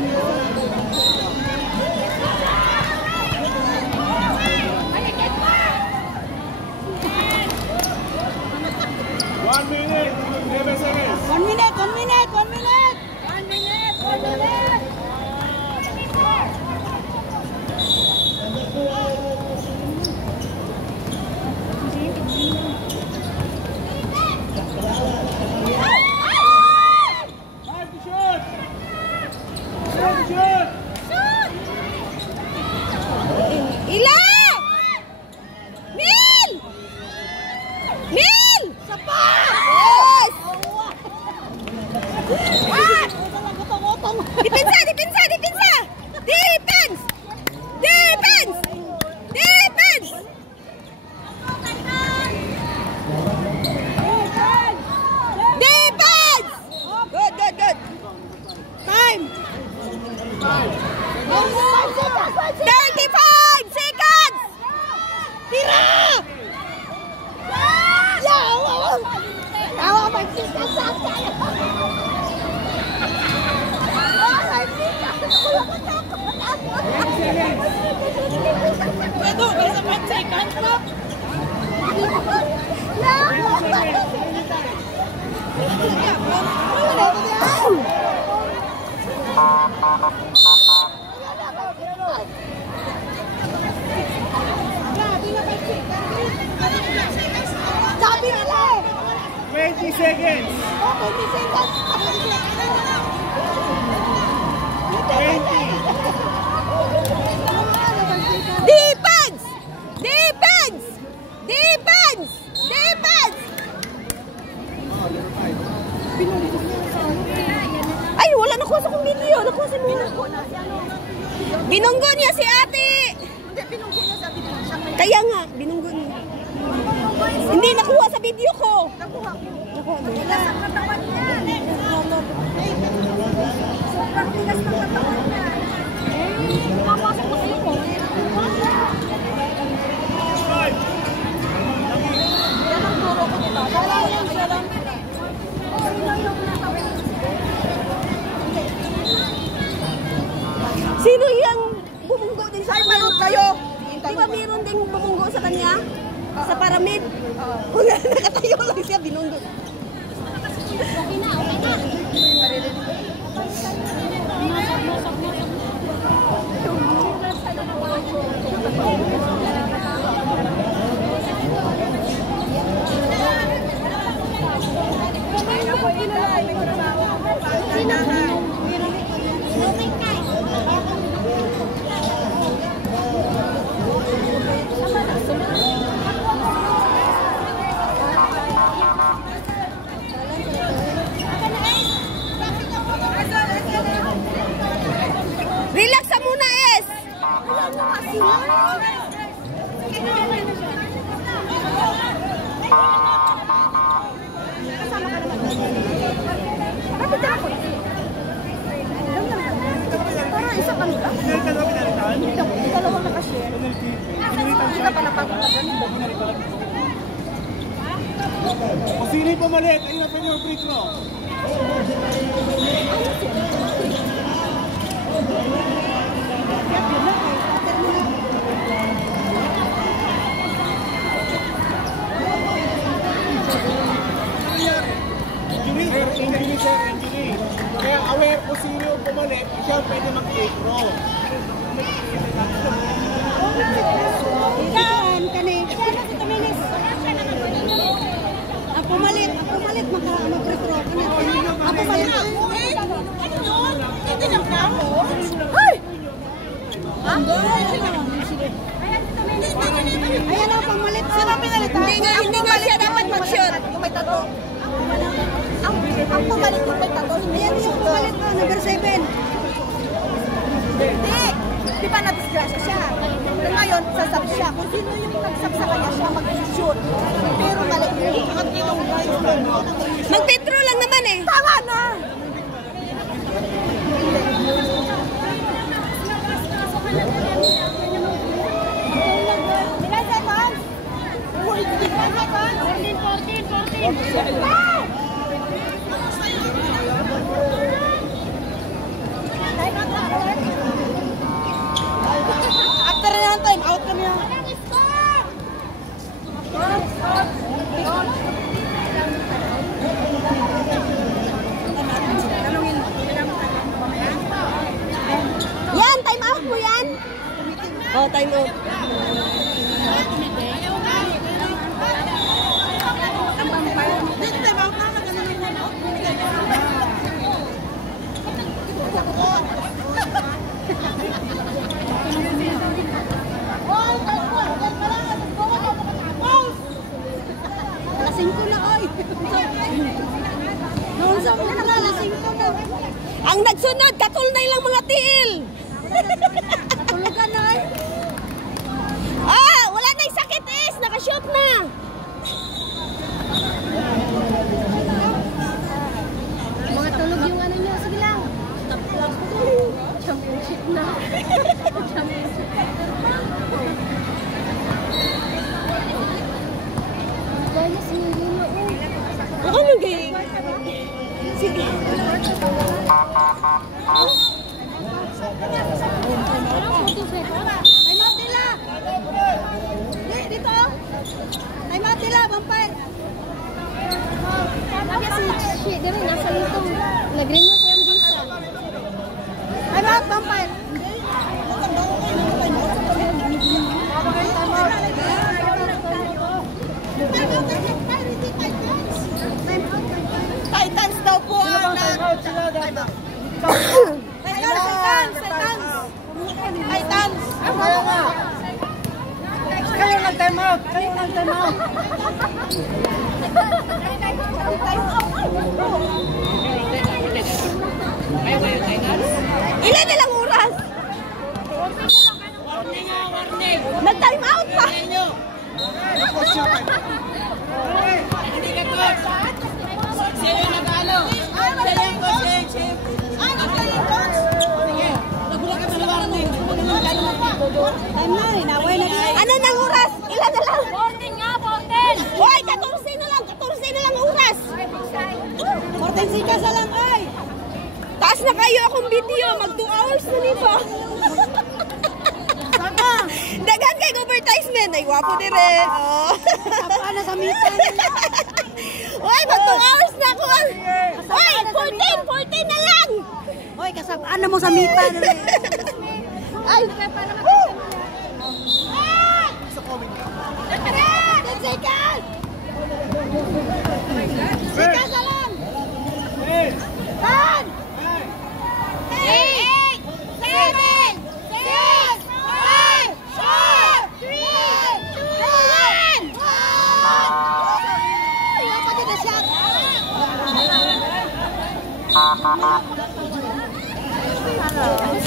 1 minute, 11 seconds. 1 minute! 1 minute! 1 minute! 1 minute! 1 minute! Time to shoot! Time to shoot! Ila! Mil! Mil! Sapa! Yes! Depensa! Depensa! Depensa! Defense! Defense! Defense! Defense! Good, good, good. Time! 35 seconds! Tira! Tawa magsikas sa akin! Ito, basta 5 seconds mo. Sabi nila eh! 20 seconds. 20 seconds! 20. Defense! Defense! Defense! Defense! Ay, wala nakuha sa kong video. Nakuha sa binunggo. Binunggo niya si ate. Kaya nga, binunggo niya. Hindi nakuha sa video ko. Nakuha ko. Tigas ang katawan niya! Sobrang tigas ng katawan niya! Papasok na kayo po. Yan ang turo ko, diba? Siya lang. Sino yung bumunggo din sa kanya? Kayo. Di ba meron ding bumunggo sa kanya? Sa paramid? Wala, nakatayo lang siya, binunggo. Okay na, okay na. Relax ka muna, Es! Para isa kami lang. Dalawang nakashare. Hindi ka pa napagod na ganun. Kung sino yung pumalit, ayun na pwede yung free throw. Injury, sir, injury. Kaya aware kung sino yung pumalit, siya pwede mag-free throw. Ikan, kani. Ako malit, mag-retro. Ako malit. Ano yun? Hindi na ako. Hay! Ayan ang pangmalit. Sino pinalitan? Hindi nga siya dapat mag-shoot. Yung may tato. Ang pumalit yung may tato, hindi yan yung pumalit ko, number 7. Hindi. Di ba na-disgrasya siya? Pero ngayon, sasab siya. Kung sino yung nagsab sa kanya siya mag-shoot. Pero mali yung Mag-petro lang naman eh. tama na! Ilan seconds? Uy, ilan seconds? 14. After na ng time, out kami na. Yan, time out mo yan. Oh, time out. Dito time out na, nagano'n yung out. Lasing ko na, oy. Noon sa una na, lasing ko na. Ang nagsunod, katulnay lang mga tiil. Tulugan na, oy. Ah, wala na yung sakit is. Nakashoot na. Mga tulog yung ano nyo. Sige lang. Championship na. Championship. Dahil sinili mo. Ako nagaying. Sige. Time out nila. Dito. Time out nila, vampire. Shit, dito nasa litong. Nag-ring mo sa yung visa. Time out, vampire. Titans daw po ang Titans. Kayo nag-time out. Kayo nag-time out. Ilan na lang oras? Nag-time out pa. Time na, inaway na. Ano nang oras? Ilan na lang? 14 nga, 14. Hoy, 14 na lang oras. 14 seconds na lang, ay. Taas na kayo akong video. Mag 2 hours na nito. Saka. Dagan kay advertisement. Ay, wapo din rin. Oh. Saka na gamitan. Hoy, mag 2 hours na ako. Hoy, 14 na lang. Hoy, kasabaan na mo sa mitan. Ay, 10 seconds. Seconds na lang. 10, 8, 7, 6, 5, 4, 3, 2, 1. Dapat na siya.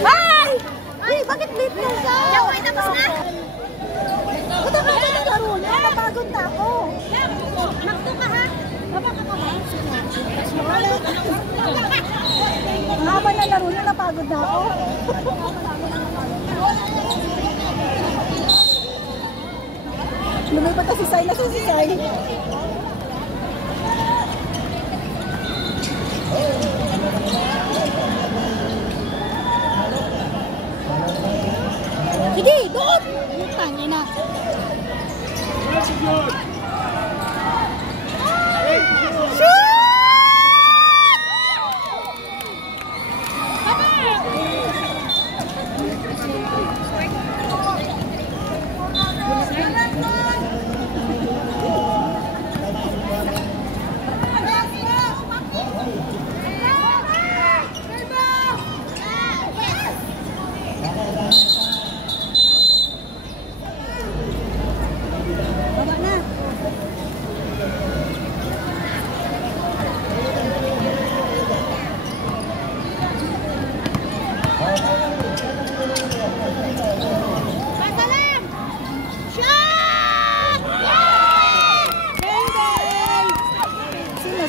ay! Ay, bakit late na siya? Jaway, tapos na. Ito ka na ng laro niya. Napagod na ako. Nakto ka ha? Baba ka ba? Ang haba na laro niya. Napagod na ako. Lumipat na si Sai. Nasa si Sai? Sige, doon! Tangin na.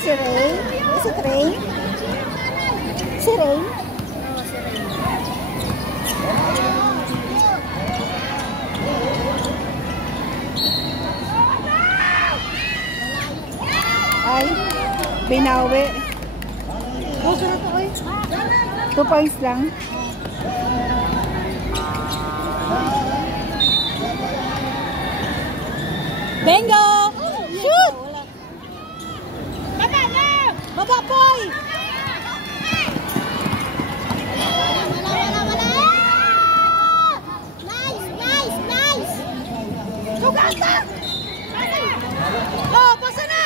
si Ray? Is it Ray? Si Ray? Ay, binawi. Puso na to ay. 2 points lang. Bingo! Shoot! Baba na! Baba, boy! Nice! Sugata! Oh, pasa na!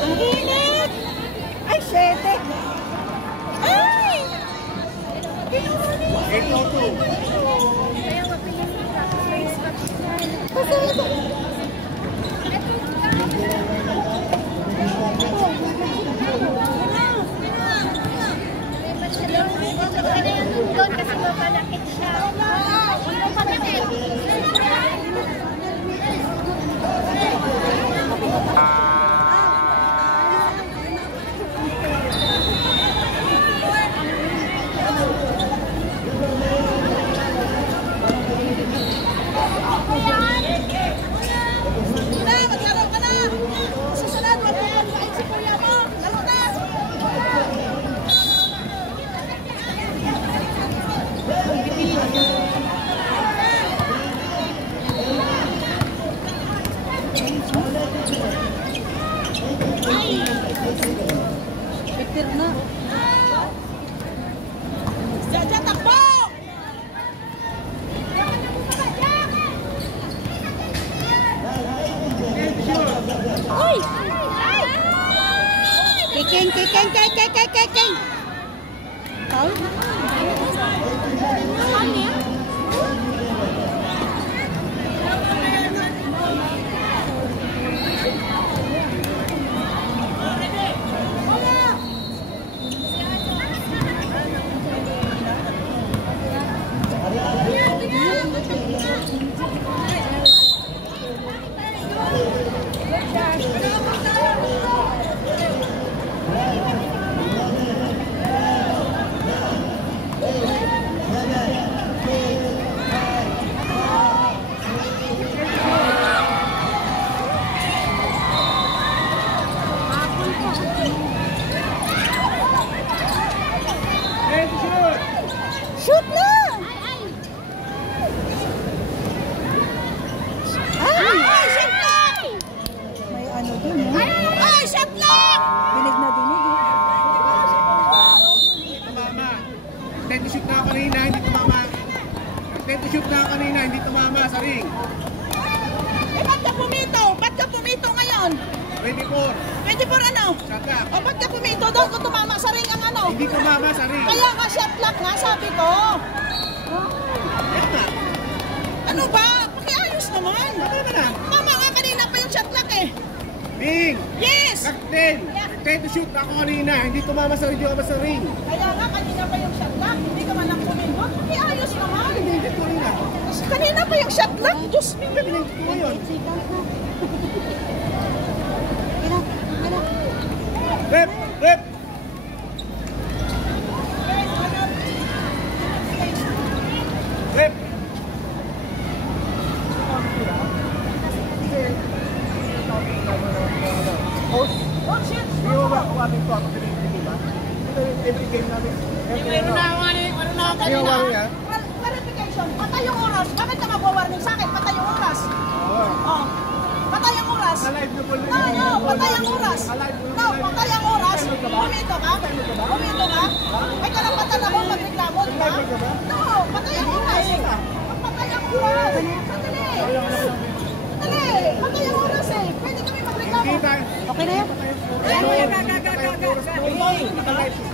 Ang init! Ay, sete! Ay! 802. Pasa na to! Doon kasi mapalakit siya. Mapalakit. Maglaro ka na! Susunod, wag mo magpain si kuya mo! Laro na! Peter na. Jaja, takbo! Uy! Kiking! Foul? Shoot na! Ay, shot lock! May ano dun, eh. Ay, shot lock! Dinig na dinig, eh. Hindi tumama. Attempt to shoot na ako kanina, hindi tumama. Attempt to shoot na ako kanina, hindi tumama sa ring. Eh, ba't ka pumito? Ba't ka pumito ngayon? 24. 24 ano? Shot lock. O, ba't ka pumito? Doon ko tumama sa ring ang ano? Hindi tumama sa ring. Kaya nga shot lock nga, sabi ko. Yan nga. Ano ba? Pakiayos naman. Tama na. Mama nga kanina pa yung shot lock eh. Bing! Yes! Captain! Attempt to shoot na ako kanina, hindi tumama sa ring. Kaya nga kanina pa yung shot lock. Hindi ka man lang pumindot. Pakiayos naman. Hindi ko rin na. Kanina pa yung shot lock. Diyos me. Pinag ko yun. Rep! Rep! Rep! Coach? Oh, shit. Hindi mo ba kuwamin ko ako pinag-ibig ba? Ito yung every game namin. Meron na ako kanina. Clarification. Patay yung oras. Bakit ka mag-warning sa akin? Patay yung oras. Oh. Patay ang oras. Alive na po. No, patay ang oras. No, patay ang oras. Pumito ka? Pumito ka? May karapatan ako magreklamo, di ba? No, patay ang oras. Patay ang oras. Sandali. Patay ang oras eh. Pwede kami magreklamo. Hindi tayo. Okay na yan?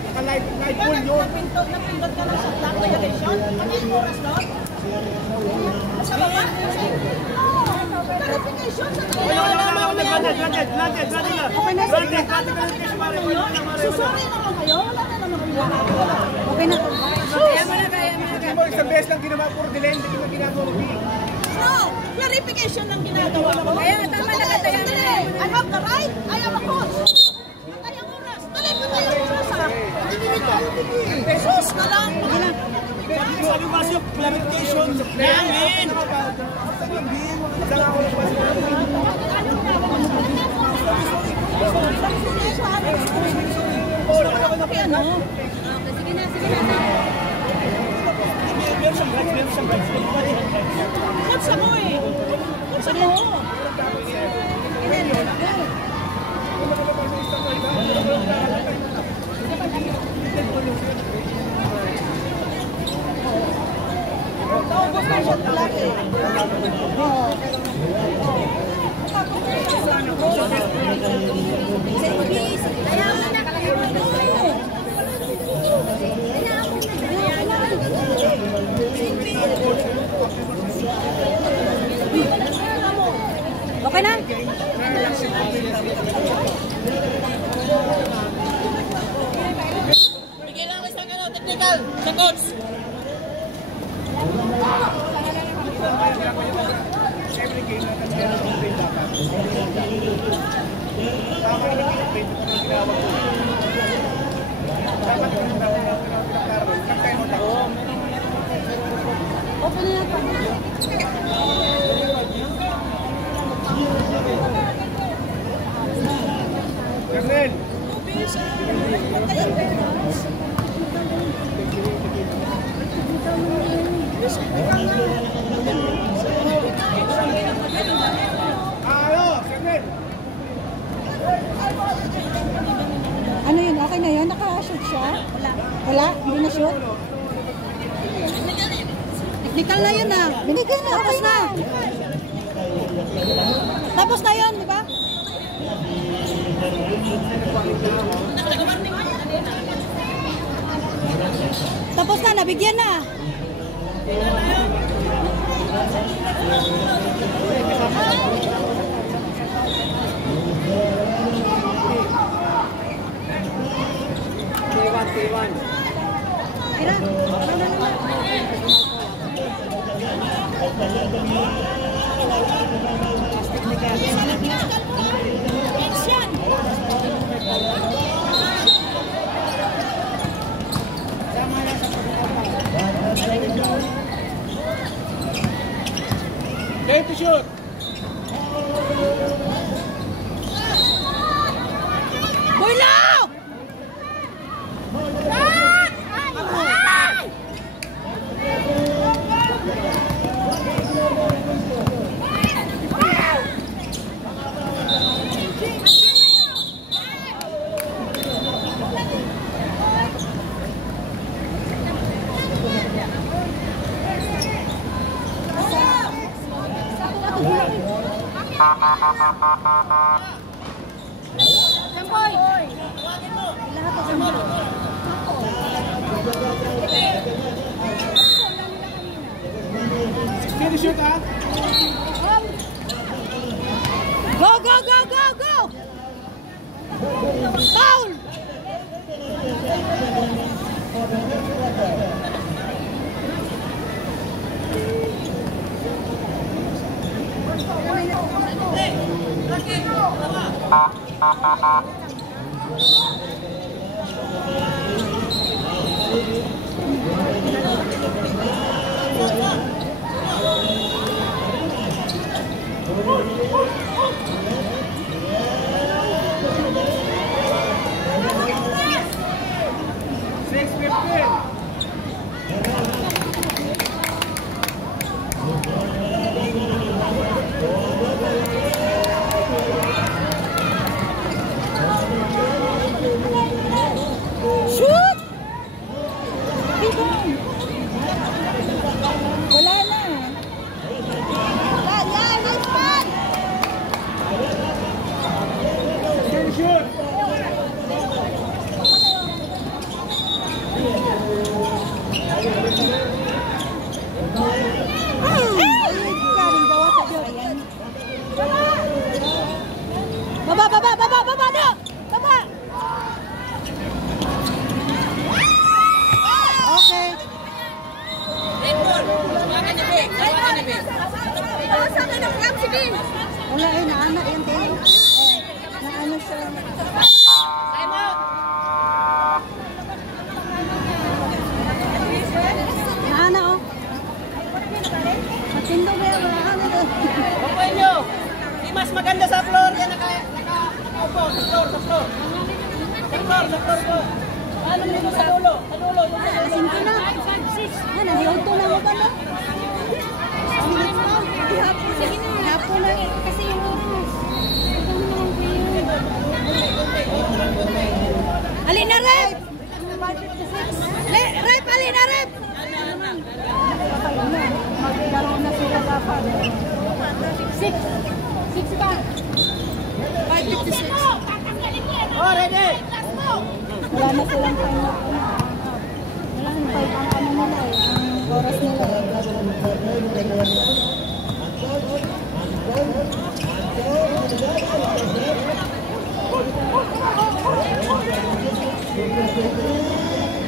Naka-live full yun. Napindot ka ng shot lock violation? Patay ang oras doon? Sa baba? No. Susuri naman kayo? Wala na naman kayo. Okay na. Isang beses lang ginawa puro delay, hindi ko ginagawa. No, clarification ng ginagawa ko. Kaya tama na ka tayo. I have the right. I am a coach. Tayang oras. Tuloy mo tayong oras ha. Jesus na lang. Sabi ko kasi yung clarification namin. Coach ako eh. Coach ako. Naubos na siya laki. Okay na? Bigyan lang isang technical sa coach. Every game natin meron ng play dapat. Tama yung play ko na ginawa ko. Dapat yung pinakaroon. Nagtayo mo tako. Open na pa. Kernel! Ano yun? Okay na yun? Naka-shoot siya? Wala? Hindi na shoot? Technical na yun ah. Binigay na. Tapos na. Tapos na yun, di ba? Tapos na. Nabigyan na. T1. Tira. Game to shoot. Burlaw! Game to shoot ha. Go, go, go, go, go! Foul! Shoot! Wala na. Yan, nice one! Game to shoot. Wala eh, naana yung tayo. Naano siya. Naana oh. Matindo ba yan? Wala ano doon. Papuin nyo. Di mas maganda sa floor. Yan nakaupo. Sa floor. Po. Ano nito sa dulo? Sa dulo. Asinto na. Ano, nahihunto na mo ba no? Hapon na. Kasi yung oras. Alin na, Rep! Rep, alin na, Rep! Maglaro na sila dapat. 6 ba? 5:56. Oh, ready! Wala na silang time na wala na time ang ano nila eh, ang oras nila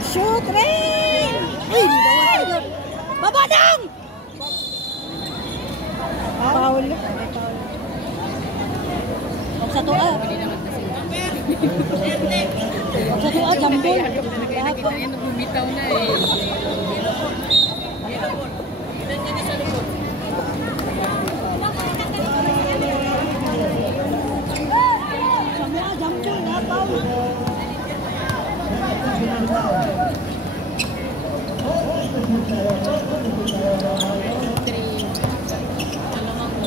shoot, Ray! Uy, nagawa tayo. Baba dang! Paul. Huwag sa tuwa. Huwag sa tuwa, jambol. Bumitaw na eh. Sama, jambol na, Paul.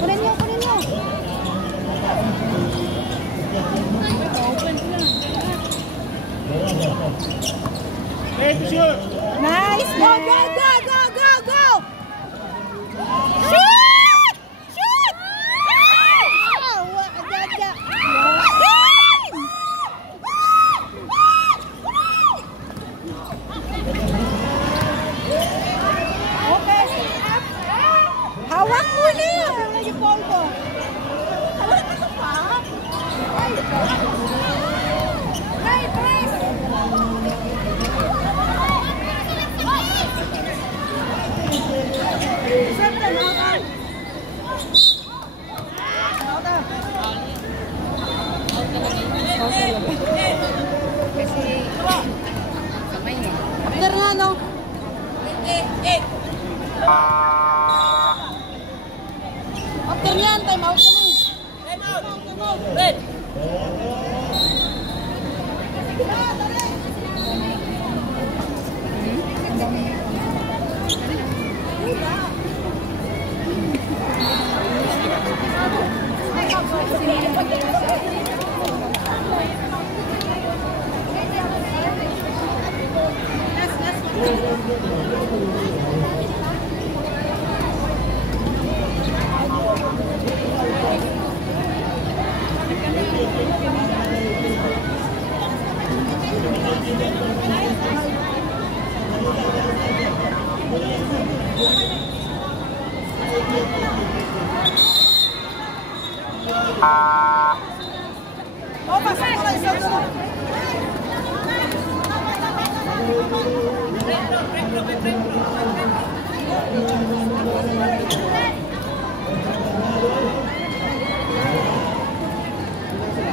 Kunin nyo. Hey, shoot! Nice! Go! Shoot! Okay. Hawak mo niya! Yung polvo. Hey, please! Kasi kamay eh. After nga, no? After yan, time out ka na. Red!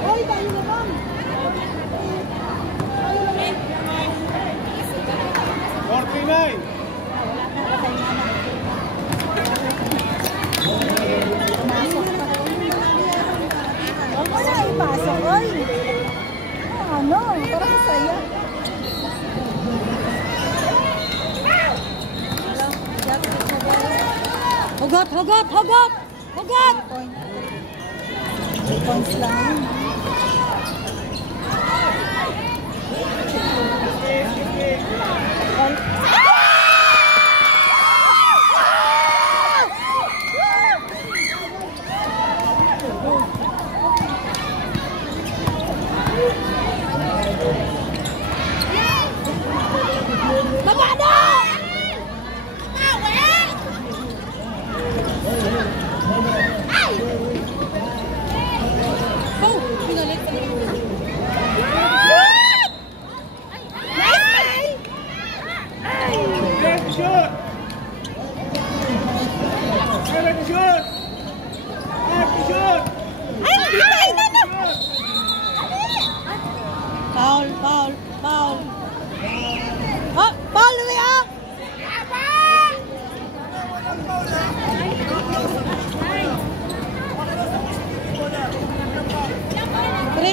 Hoy, tayo naman. Wala, ipasok. Oy. Ano? Parang masaya. Hugot! 3 points lang.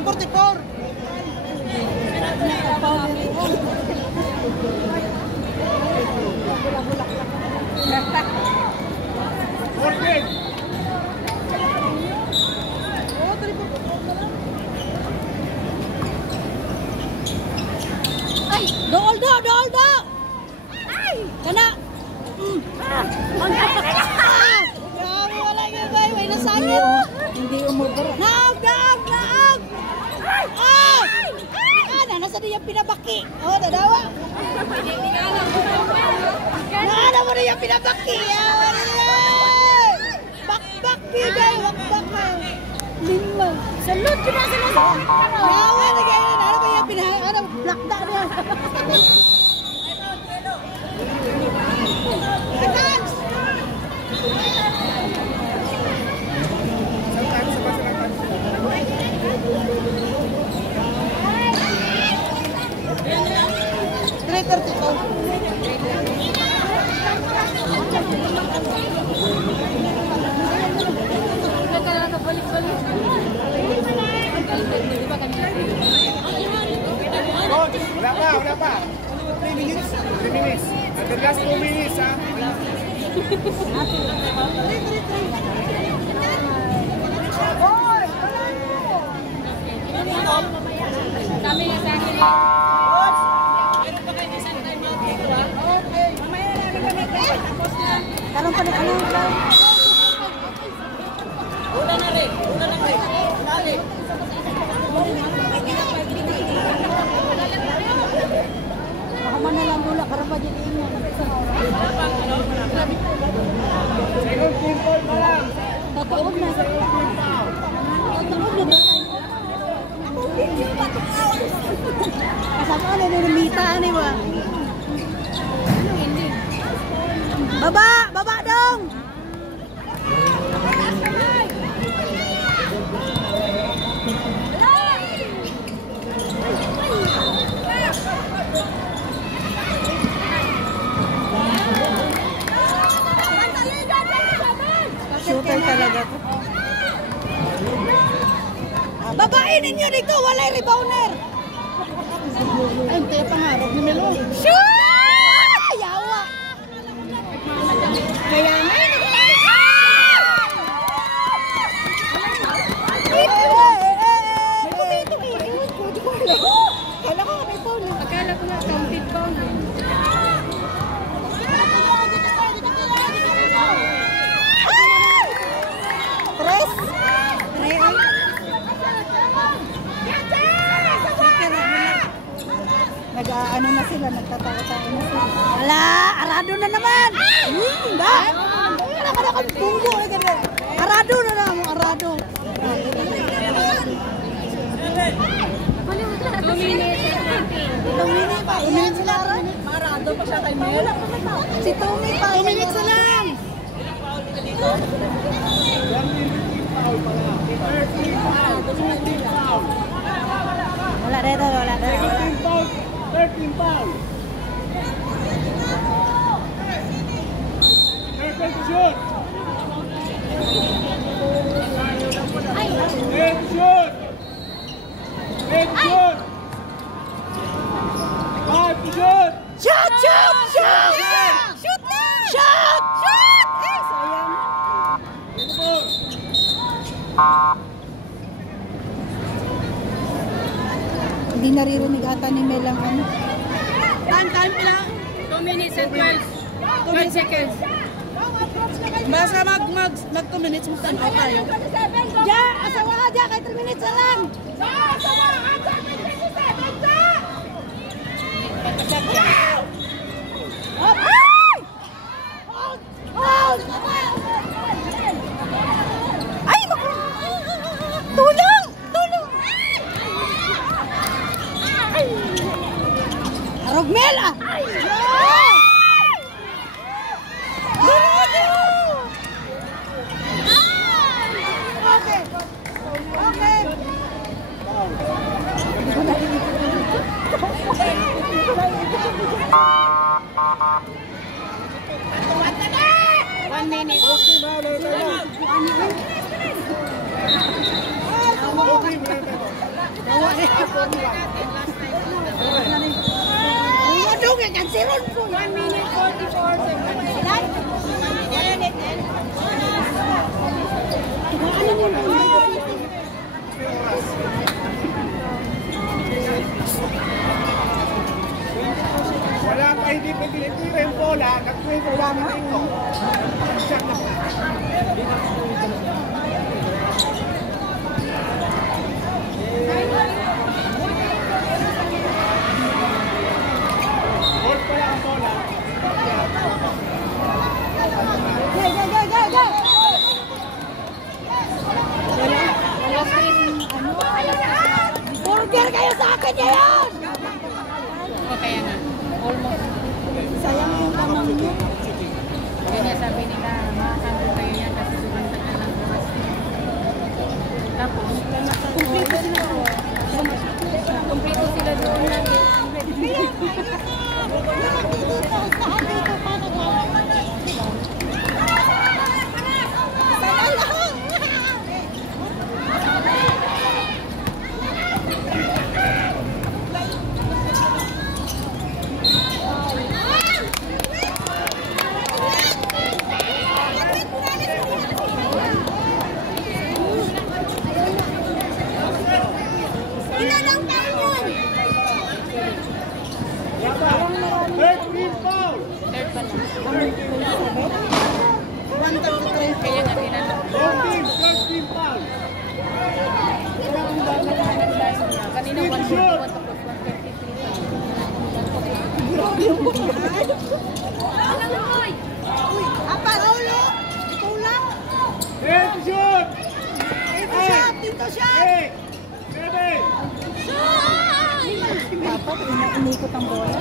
344. Ay, dool do. Ay, kana. Grabe, wala nga ba? May nasangit. Hindi umubra. Naag! Nasa niya pinabaki. Oh, dadawa. Naana mo na yung pinabaki. Bakbak, bigay. Wakbak ka. Lima. Salud ko na sila sa. Nawa na kayo. Ano ba yung pinabaki? Ano? Lakda na. Wala pa. 3 minutes. 3 minutes. And the last 2 minutes, ha? Kami nga sa akin. Karon pa na ano? Una na rin. Dali. Ako man na lang mula, karon pa dyan inyo. Second team ball pa lang. Tataog na. Kasama ka na lumita, ano ba? Baba dong! Shooter talaga to. Babae ninyo dito, walay rebounder. Ay, tayo pangarap ni Melo. Shoot! Yawa! Kaya na yun. Akala ko na counted foul. Tres. Nag-ano na sila, nagtatawa-tawa na sila. Ala, arado na naman! Ba? Wala ka na kang punggo. Arado na naman, arado. 2 minutes. 2 minutes pa. 2 minutes sila rin. Marado pa siya kay Mel. Si Tommy pa. 2 minutes na lang. Wala dito, wala dito. 13 foul. Circle to shoot. Red shoot. 5 to shoot. Shoot! Shoot na! Shoot! Eh, sayang. Hindi naririnig ata ni Mel ang ano. Time lang. 2 minutes and 12 seconds. Basta mag 2 minutes mo tan tayo. Ja, asawa ka ja, kay 3 minutes na lang. Ay! Tulong! Rogmel ah! Si Ron po. 1 minute 44 seconds. Wala pa, hindi pwede yung bola. Nag-twin ko lang ito. Hold pala ang bola. Burger kayo sa akin ngayon! O kaya nga. Almost. Sayang yung kamang niyo. Kaya sabi nila, makakalo kayo yan kasi sobrang tagal ng bukas. Tapos, kumpleto sila doon. Kumpleto sila doon lagi. Ilan ang taon yun? Third green foul. Third pa lang. 133. Kaya nga tinanong. Third green foul. Kanina 141 tapos 133. Alam mo, Roy! Apa, Raulo? Kulang? Third shoot. Dito shot! Dito shot! 8, 7. Dapat inikot ang bola.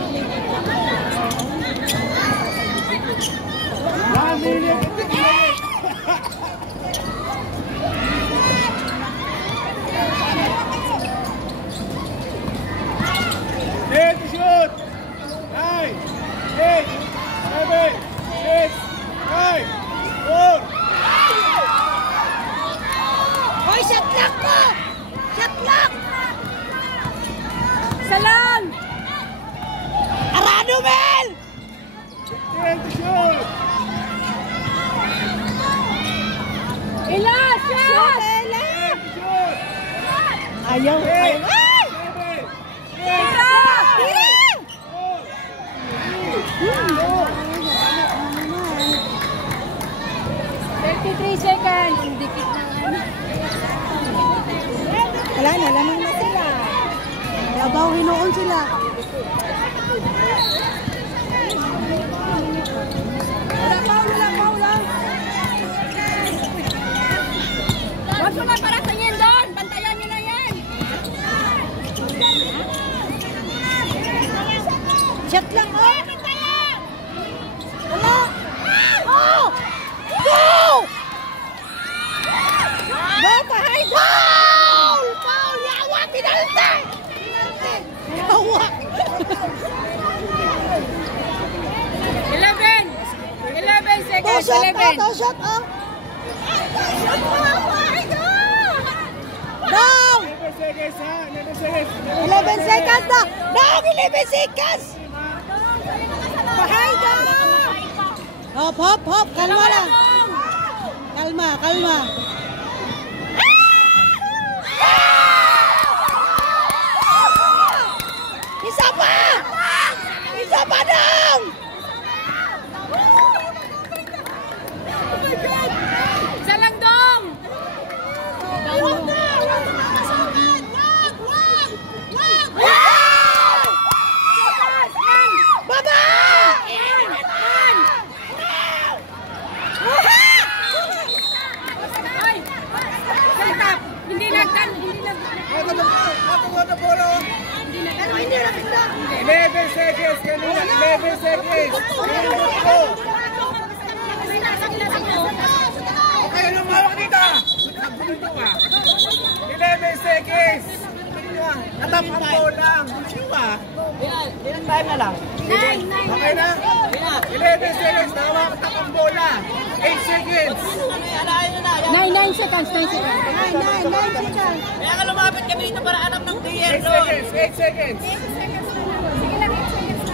1 million. Third shoot. 9, 8, 7, 6, 5, 4. Hoy, shot lock po! Shot lock! Salam! Arado, Mel! Third shoot. Ila! Shot! Ela! Third shoot. Ayaw! 8, Ay! 7, 6, Tira! 33 seconds. Dikit ng ano. Wala na, lamang na sila. Labaw, hinoon sila. Wala pa. Huwag mo na para tingin doon. Bantayan nyo na yan. Shot lang, oh! Wala! Oh! Go! Go, pahay! Foul! Foul! Yawa! Pinalte! Yawa! 11 seconds. Shot, 11. oh! Shot, oh! Down! 11 seconds ha. 11 seconds. 11 seconds na! Down! 11 seconds! Pahay, down! Hop, hop, hop! Kalma lang! Kalma! Isa pa daw! Isa lang dong. Baba! Ay! Shut up! Hindi nagtan. 11 seconds kanina. 11 seconds. Kaya lumawak dito. 11 seconds. Natap ang bola. Ilang time na lang? 9. Okay na? 11 seconds. Nawak ang bola. 8 seconds. 9 seconds. 9 seconds. 9 seconds. Kaya nga lumapit kami dito para alam ng 8 seconds. 8 seconds. Sige lang, 8 seconds na.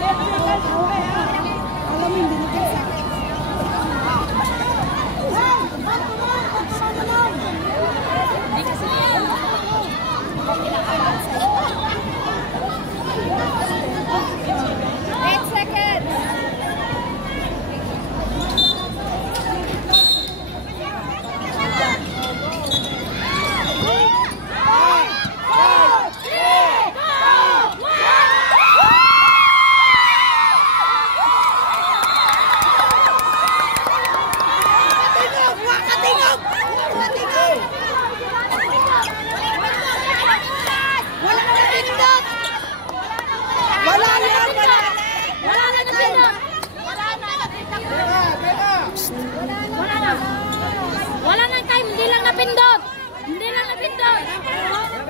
Wala nang time, hindi lang napindot. Hindi lang napindot.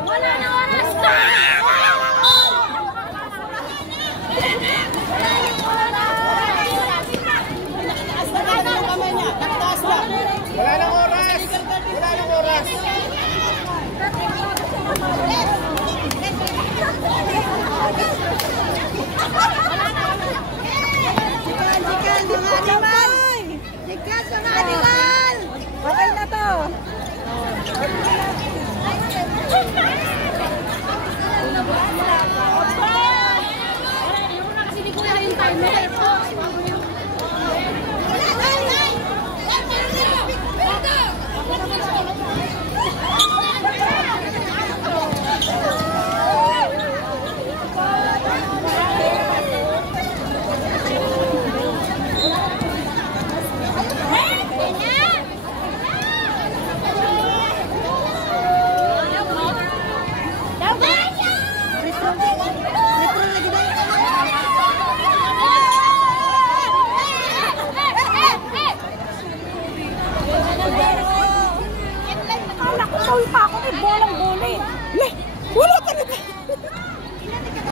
Wala nang oras. Wala nang oras! Wala nang oras! Jikan, mga animal! Jikan, mga animal! Okay na to. Yung na kasi di ko na yung timer. Nakakatawi pa ako, may bolang